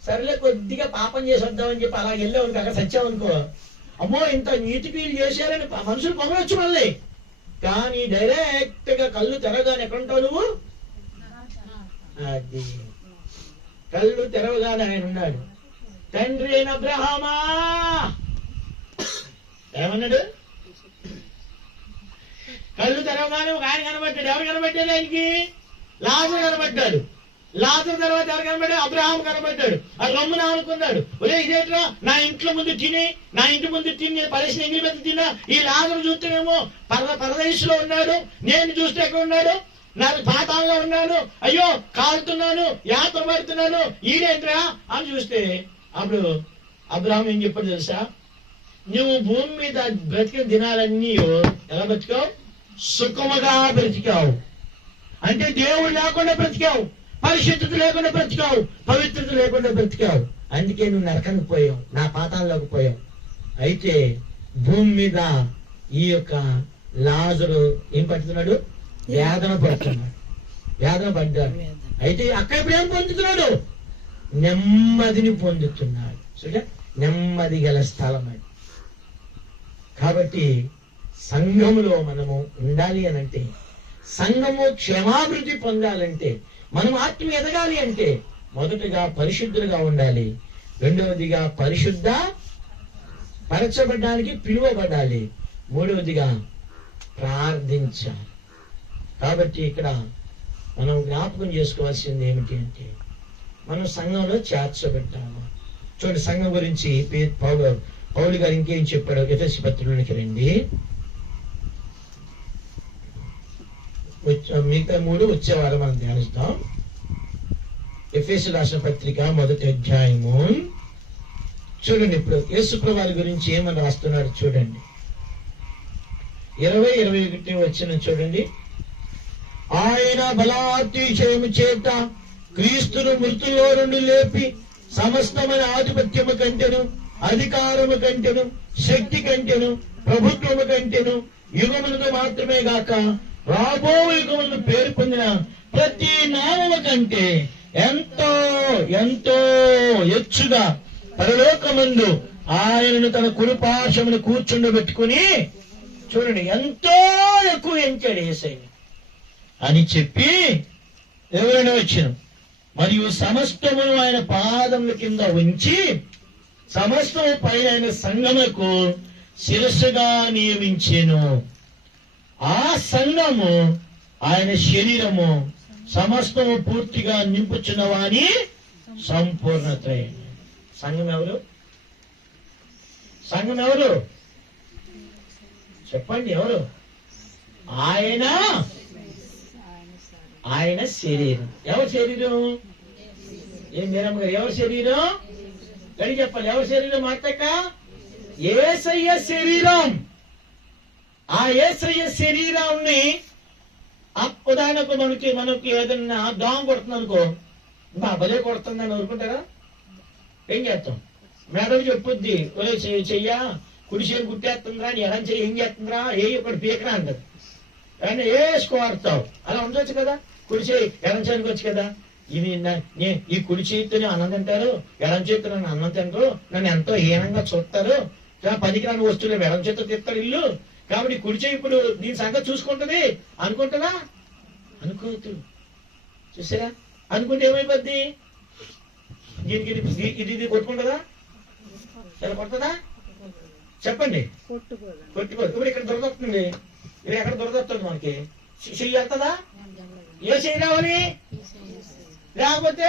సరేలే కొద్దిగా పాపం చేసి వద్దామని చెప్పి అలా వెళ్ళావు అనుకో, అక్కడ సత్యావు అనుకో, అమ్మో ఇంత నీతి పీలు చేశారని మనుషులు పొగవచ్చు మళ్ళీ. కానీ డైరెక్ట్ గా కళ్ళు తెరవగానే ఎక్కడుంటావు నువ్వు? అది కళ్ళు తెరవగానే ఆయన ఉన్నాడు. తండ్రి అయిన అబ్రహామా ఏమన్నాడు? కళ్ళు తెరవగానే ఒక ఆయన కనబడ్డాడు. ఎవరు కనబడ్డాడు ఆయనకి? లాజరు కనబడ్డాడు. లాజరు తర్వాత ఎవరు కనబడ్డాడు? అబ్రహాం కనబడ్డాడు. ఆ రమ్మున అనుకున్నాడు, ఒరే ఇదేట్రా నా ఇంట్లో ముందు తిని పరిస్థితి ఎంగిలి పెద్ద తిన్నా, ఈ లాజరు చూస్తేనేమో పరదేశంలో ఉన్నాడు, నేను చూస్తే ఎక్కడ ఉన్నాడు? నాకు పాతాళంలో ఉన్నాను, అయ్యో కాలుతున్నాను, యాత్ర పడుతున్నాను, ఈడేంట్రా అని చూస్తే అప్పుడు అబ్రహాం ఏం చెప్పాడు తెలుసా? నువ్వు భూమి మీద బ్రతికిన దినాలన్నీ ఎలా బ్రతికావు? సుఖముగా బ్రతికావు. అంటే దేవుడు లేకుండా బ్రతికావు, పరిశుద్ధత లేకుండా బ్రతికావు, పవిత్రత లేకుండా బ్రతికావు. అందుకే నువ్వు నరకానికి పోయావు, నా పాతాల్లోకి పోయావు. అయితే భూమి మీద ఈ యొక్క లాజరు ఏం పడుతున్నాడు? వేదన పడుతున్నాడు. వేదన పడ్డాడు. అయితే అక్కడ ఇప్పుడు ఏం పొందుతున్నాడు? నెమ్మదిని పొందుతున్నాడు. నెమ్మది గల స్థలం అది. కాబట్టి సంఘములో మనము ఉండాలి అనంటే, సంఘము క్షేమాభివృద్ధి పొందాలంటే, మనం ఆత్మ ఎదగాలి అంటే మొదటగా పరిశుద్ధులుగా ఉండాలి, రెండవదిగా పరిశుద్ధ పరచబడ్డానికి పిలువబడాలి, మూడవదిగా ప్రార్థించాలి. కాబట్టి ఇక్కడ మనం జ్ఞాపకం చేసుకోవాల్సింది ఏమిటి అంటే, మనం సంఘంలో చేర్చబడ్డాము. చూడండి సంఘం గురించి పౌలు గారు ఇంకేం చెప్పాడు? ఎఫెసీ పత్రికలోనికి రండి. మిగతా 3 వచ్చే వారం మనం ధ్యానిస్తాం. ఎఫెసీ రాసిన పత్రిక 1వ అధ్యాయము చూడండి. ఇప్పుడు యేసుప్రభువు వారి గురించి ఏమని రాస్తున్నాడు చూడండి. 20-21 వచ్చిన చూడండి. ఆయన బలాతిశయము చేత క్రీస్తును మృతుల్లో నుండి లేపి సమస్తమైన ఆధిపత్యము కంటెను, అధికారము కంటెను, శక్తి కంటెను, ప్రభుత్వము కంటెను, యుగములకు మాత్రమే గాక రాబో యుగములను పేరు పొందిన ప్రతి నామము కంటే ఎంతో ఎంతో ఎచ్చుగా పరలోకమందు ఆయనను తన కుడిపార్శ్వమున కూర్చుండబెట్టుకుని, చూడండి ఎంతో ఎక్కువ ఎంచాడు యేసయ్య అని చెప్పి ఎవరైనా వచ్చిన, మరియు సమస్తమును ఆయన పాదముల కింద ఉంచి సమస్తము పైన ఆయన సంఘముకు శిరస్సుగా నియమించెను. ఆ సంఘము ఆయన శరీరము సమస్తము పూర్తిగా నింపుచున్న వాని సంపూర్ణత. సంఘం ఎవరు? సంఘం ఎవరు చెప్పండి? ఎవరు? ఆయన శరీరం. ఎవరి శరీరం? ఏం మీరమ్మ గారు, ఎవరి శరీరం? గడి చెప్పాలి. ఎవరి శరీరం? మాటక యేసయ్య శరీరం. ఆ యేసయ్య శరీరాన్ని ఉదాహరణకు మనకి ఏదన్నా దోమ కొడుతుంది అనుకో, భలే కొడుతుందని అనుకుంటారా? ఏం చేస్తాం? మేడం చెప్పుద్ది, చెయ్యా కుడి చేయి గుట్టేస్తుందిరా, నీ ఎడం చెయ్యి ఏం చేస్తుందిరా, ఏ ఒకటి పీకరా అంటది. కానీ వేసుకోడతావు. అలా ఉండొచ్చు కదా, కుడి చేయి ఎడం చేయడానికి వచ్చు కదా. ఇది ఈ కుడి చేతితోనే అన్నం తింటారు, ఎడం చేతితో నన్ను అన్నం తింటారు, నన్ను ఎంతో హీనంగా చూస్తారు, పనికిరాని వస్తువులు ఎడం చేతితో తిస్తారు ఇల్లు. కాబట్టి కుడి చేయి ఇప్పుడు దీని సంగతి చూసుకుంటది అనుకుంటుందా? అనుకోవద్దు. చూసారా? అనుకుంటే ఏమైపోద్ది? దీనికి ఇది కొట్టుకుంటుందా? ఎలా కొడుతుందా? చెప్పండి. కొట్టుకోదు. ఇప్పుడు ఇక్కడ దొరదొస్తుంది, ఇది ఎక్కడ దొరదొస్తుంది మనకి? చెయ్యి వెళ్తుందా? ఏ చెయ్యి రావాలి? లేకపోతే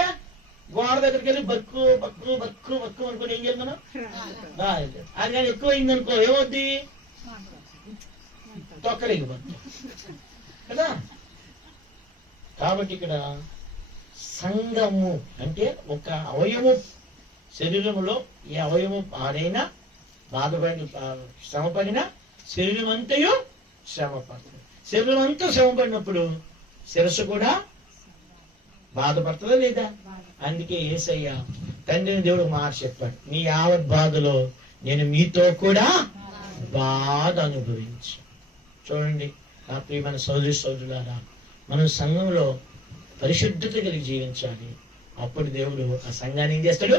గోడ దగ్గరికి వెళ్ళి బక్కు బక్కు బక్కు బక్కు అనుకుని ఏం చేయాలి మనం? అది కానీ ఎక్కువ అయింది అనుకో ఏమవుద్ది? తొక్కలేకపోద్ది కదా. కాబట్టి ఇక్కడ సంఘము అంటే ఒక అవయము, శరీరములో ఏ అవయము పాడైనా బాధపడిన శ్రమపడిన శరీరం అంతయు శ్రమపడుతుంది. శరీరం అంతా శ్రమపడినప్పుడు శిరస్సు కూడా బాధపడుతుందా లేదా? అందుకే యేసయ్య తండ్రిని దేవుడు మాట చెప్పాడు, నీ యావత్ బాధలో నేను మీతో కూడా బాధ అనుభవించు. చూడండి నా ప్రియమైన సోదరి సోదరులారా, మనం సంఘంలో పరిశుద్ధత కలిగి జీవించాలి. అప్పుడు దేవుడు ఆ సంఘాన్ని ఏం చేస్తాడు?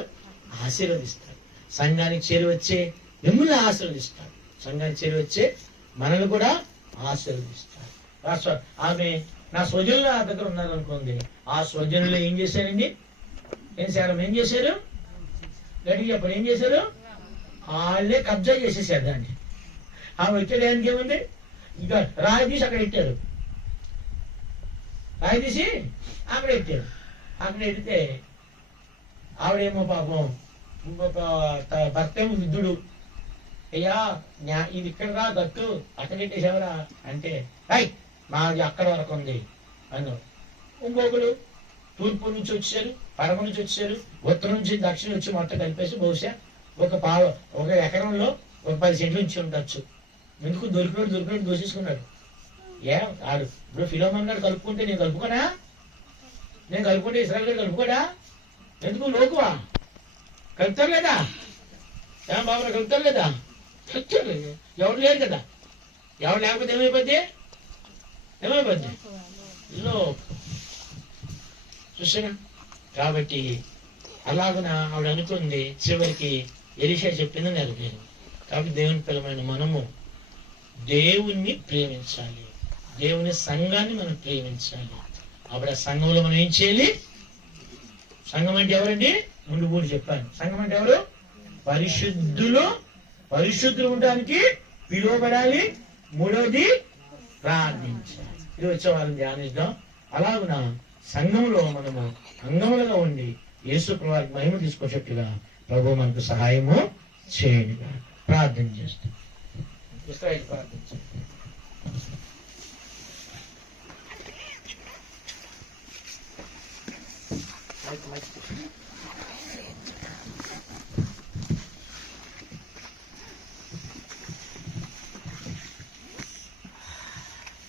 ఆశీర్వదిస్తాడు. సంఘానికి చేరి వచ్చే మిమ్మల్ని ఆశీర్వదిస్తాడు. సంఘానికి చేరి వచ్చే మనల్ని కూడా ఆశీర్వదిస్తాడు. ఆమె నా స్వజనులు ఆ దగ్గర ఉన్నారు అనుకోండి. ఆ స్వజనులు ఏం చేశారండి? ఏం చేశారు? గట్టిగా చెప్పండి. ఏం చేశారు? వాళ్ళే కబ్జా చేసేసారు దాన్ని. ఆమె వచ్చేదానికి ఏముంది? ఇంకా రాయి తీసి అక్కడ పెట్టారు. రాయి తీసి అక్కడ పెట్టారు. అక్కడ ఎడితే ఆవిడేమో పాపం ఇంకొక భర్త ఏమో వృద్ధుడు. అయ్యా ఇది ఇక్కడ రా గట్టు అక్కడ పెట్టేసావరా అంటే మాది అక్కడ వరకు ఉంది అన్నాడు. ఇంకొకరు తూర్పు నుంచి వచ్చారు, పడమ నుంచి వచ్చారు, ఉత్తరం నుంచి దక్షిణ వచ్చి మొత్తం కలిపేసి బహుశా ఒక ఎకరంలో ఒక 10 సెంట్లు నుంచి ఉండొచ్చు. ఎందుకు దొరికినట్టు దోషించుకున్నాడు. ఆడు ఇప్పుడు ఫిలోమోన్ గారు కలుపుకుంటే నేను కలుపుకోనా? నేను కలుపుకుంటే ఇస్రాయల్ గారు కలుపుకోడా? ఎందుకు లోకువా? కలుపుతారు కదా బాబు, కలుపుతారు కదా. కలుపుతారు. ఎవరు లేరు కదా. ఎవరు లేకపోతే ఏమైపోద్ది? చూసారా? కాబట్టి అలాగున ఆవిడ అనుకుంది. చివరికి ఎలీషా చెప్పింది నెరవేరు. కాబట్టి దేవుని పిల్లమైన మనము దేవుణ్ణి ప్రేమించాలి. దేవుని సంఘాన్ని మనం ప్రేమించాలి. అప్పుడు ఆ సంఘంలో మనం ఏం చేయాలి? సంఘం అంటే ఎవరండి? ముందు కూడా చెప్పాను. సంఘం అంటే ఎవరు? పరిశుద్ధులు ఉండడానికి పిలువబడాలి. మూడవది ప్రార్థించాలి. ఇది వచ్చే వాళ్ళని ధ్యానిద్దాం. అలాగున సంఘంలో మనము అంగములుగా ఉండి యేసు ప్రభువుకి మహిమ తీసుకొచ్చేట్టుగా ప్రభు మనకు సహాయము చేయండి. ప్రార్థన చేస్తాం. ప్రార్థించండి.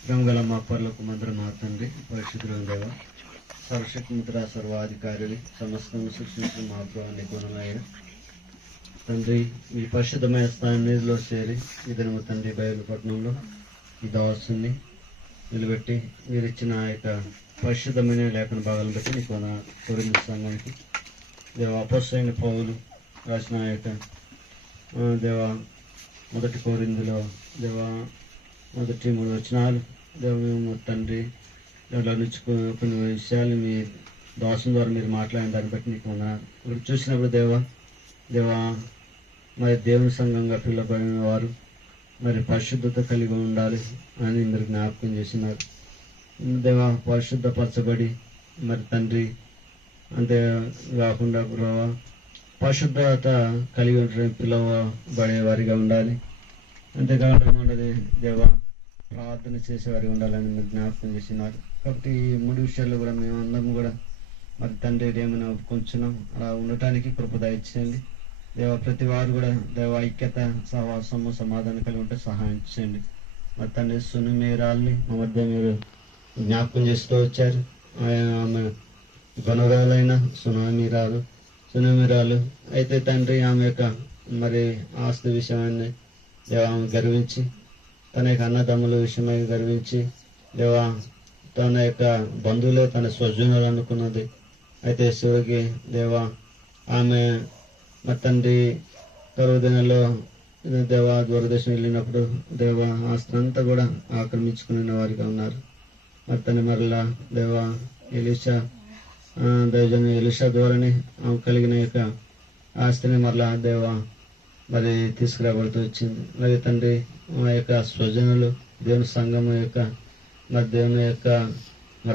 గంగల మా పర్లకు మంత్ర మా తండ్రి, పరిశుద్ధుల దేవ, సర్వశక్తిమంతుడ, సర్వాధికారి, సమస్తము సృష్టించిన మా ప్రభావాన్ని గుణమైన తండ్రి, మీ పరిశుద్ధమైన స్థానంలో చేరి ఇద్దరు తండ్రి బయలుపట్నంలో ఈ దాసుని నిలబెట్టి మీరు ఇచ్చిన ఆ యొక్క పరిశుద్ధమైన లేఖన భాగాలను బట్టి నీకు కొరింథీ సంఘానికి దేవ అపొస్తలుడైన పౌలు రాసిన ఆ యొక్క దేవ మొదటి కొరింథీలో దేవ మొదటి 3 వచనాలు దేవ తండ్రి దాంట్లో నుంచి కొన్ని విషయాలు మీ దాసుని ద్వారా మీరు మాట్లాడిన దాన్ని బట్టి నీకు ఇప్పుడు చూసినప్పుడు దేవ మరి దేవుని సంఘంగా పిలువబడిన వారు మరి పరిశుద్ధత కలిగి ఉండాలి అని మీరు జ్ఞాపకం చేసినారు. దేవ పరిశుద్ధపరచబడి మరి తండ్రి అంతే కాకుండా పరిశుద్ధత కలిగి ఉంటే పిలువబడే వారిగా ఉండాలి. అంతేకాకుండా ఉండదు దేవ ప్రార్థన చేసేవారిగా ఉండాలని మీరు జ్ఞాపకం చేసినారు. కాబట్టి ఈ 3 విషయాల్లో కూడా మేము అందరం కూడా మరి తండ్రి ఏమైనా ఒప్పుకొంచున్నాం. అలా ఉండటానికి కృప దయచేయండి దేవ. ప్రతి వారు కూడా దేవ ఐక్యత, సహవాసము, సమాధానం కలిగి ఉంటే సహాయం చేయండి. మరి తండ్రి సునిమేరాల్ని మా మధ్య మీరు జ్ఞాపకం చేస్తూ వచ్చారు. ఆమె గొనరాలైన సునమీరాలు అయితే తండ్రి ఆమె యొక్క మరి ఆస్తి విషయాన్ని దేవ ఆమె గర్వించి, తన యొక్క అన్నదమ్ముల విషయమై గర్వించి దేవ తన యొక్క బంధువులే తన స్వజనులు అనుకున్నది. అయితే శివుడికి దేవ ఆమె మరి తండ్రి కరువు దినాల్లో దేవ దూరదేశం వెళ్ళినప్పుడు దేవ ఆస్తి అంతా కూడా ఆక్రమించుకునే వారిగా ఉన్నారు. మరి తను మరలా దేవ దైవజన ఎలీషా ద్వారానే ఆమె కలిగిన యొక్క ఆస్తిని మరలా దేవ మరి తీసుకురాబడుతూ వచ్చింది. మరి తండ్రి మా యొక్క స్వజనులు దేవుని సంఘం యొక్క మరి దేవుని యొక్క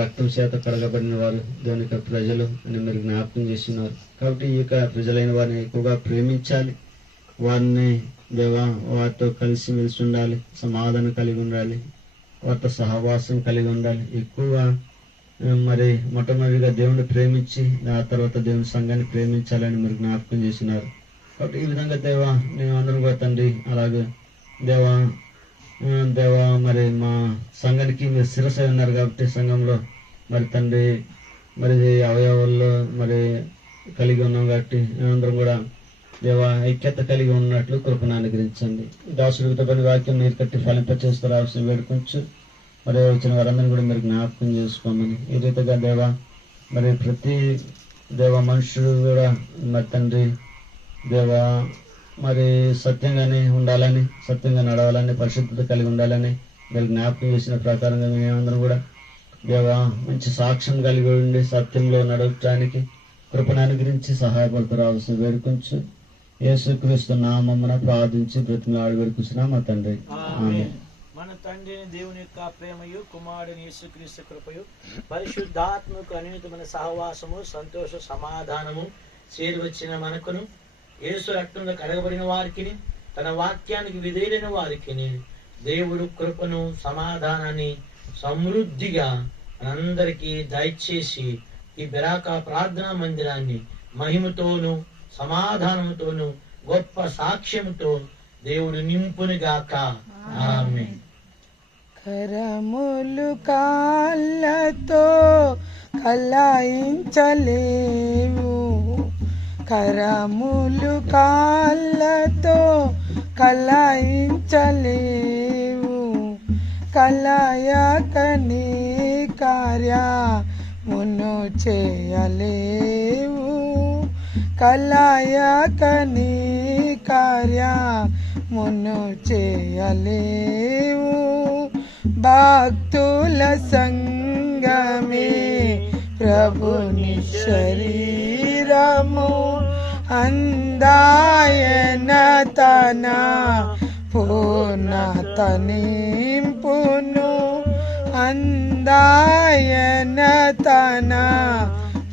రక్తం చేత కడగబడిన వారు దేవుని యొక్క ప్రజలు అని మీరు జ్ఞాపకం చేస్తున్నారు. కాబట్టి ఈ యొక్క ప్రజలైన వారిని ఎక్కువగా ప్రేమించాలి. వారిని దేవ వారితో కలిసి మెలిసి ఉండాలి, సమాధానం కలిగి ఉండాలి, వారితో సహవాసం కలిగి ఉండాలి. ఎక్కువగా మరి మొట్టమొదటిగా దేవుని ప్రేమించి ఆ తర్వాత దేవుని సంఘాన్ని ప్రేమించాలని మీరు జ్ఞాపకం చేస్తున్నారు. కాబట్టి ఈ విధంగా దేవ మేమందరం కూడా తండ్రి అలాగే దేవ మరి మా సంఘానికి మీరు శిరసై ఉన్నారు. కాబట్టి సంఘంలో మరి తండ్రి మరి అవయవాల్లో మరి కలిగి ఉన్నాం. కాబట్టి మేమందరం కూడా దేవ ఐక్యత కలిగి ఉన్నట్లు కృపను అనుగ్రహించండి. దాసుడితో పని వాక్యం మీరు కట్టి ఫలింపచేస్తూ రావాల్సిన వేడుకొంచు మరి వచ్చిన వారందరినీ కూడా మీరు జ్ఞాపకం చేసుకోమని ఈ రీతిగా దేవ మరి ప్రతి దేవ మనుషుడు కూడా మరి తండ్రి దేవ మరి సత్యంగానే ఉండాలని, సత్యంగా నడవాలని, పరిశుద్ధత కలిగి ఉండాలని మీరు జ్ఞాపకం చేసిన ప్రకారంగా మేమందరం కూడా దేవా మంచి సాక్ష్యం కలిగి ఉండి సత్యంలో నడవటానికి కృపను అనుగ్రహించి సహాయపడుతూ రావాల్సిన వేడుకొంచు యేసుక్రీస్తు నామమున ప్రార్థించి బ్రతిమలాడి వేడుకొచ్చినా మా తండ్రి. ఆమేన్. మన తండ్రిని దేవుని యొక్క ప్రేమయు కుమారుని యేసుక్రీస్తు కృపయు పరిశుద్ధాత్మకు అనిమితమైన సహవాసము సంతోష సమాధానము చేరి వచ్చిన మనకును యేసు రక్తంలో కడగబడిన వారికి తన వాక్యానికి విధేయులైన వారికి దేవుడు కృపను సమాధానాన్ని సమృద్ధిగా మనందరికీ దయచేసి ఈ బెరాకా ప్రార్థనా మందిరాన్ని మహిమతోను సమాధానంతోను గొప్ప సాక్ష్యంతో దేవుడు నింపునుగాక. ఆమేన్. కరములు కాళ్ళతో కలాయించలేవు, కరములు కాళ్ళతో కలాయించలేవు, కలయకని కార్యమును చేయలేవు, కలయకని కార్యమును చేయలేవు. భక్తుల సంగమే ప్రభుని శరీరము, అందాయన తన పూర్ణత నింపును, అందాయన తన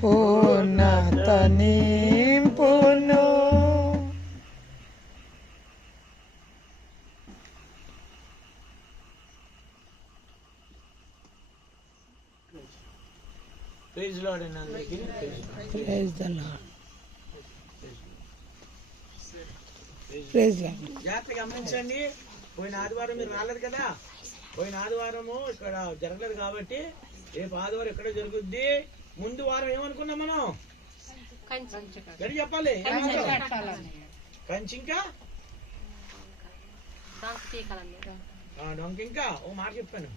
పూర్ణత నింపును. ప్రైజ్ లార్డ్ అండి అందరికీ. Praise the Lord. Praise Lord. జాగ్రత్తగా గమనించండి. పోయిన ఆదివారం మీరు రాలేదు కదా, పోయిన ఆదివారము ఇక్కడ జరగలేదు కాబట్టి రేపు ఆదివారం ఎక్కడ జరుగుద్ది. ముందు వారం ఏమనుకున్నాం మనం? గడి చెప్పాలి. కంచి ఇంకా డొంక ఇంకా ఓ మాట చెప్పాను.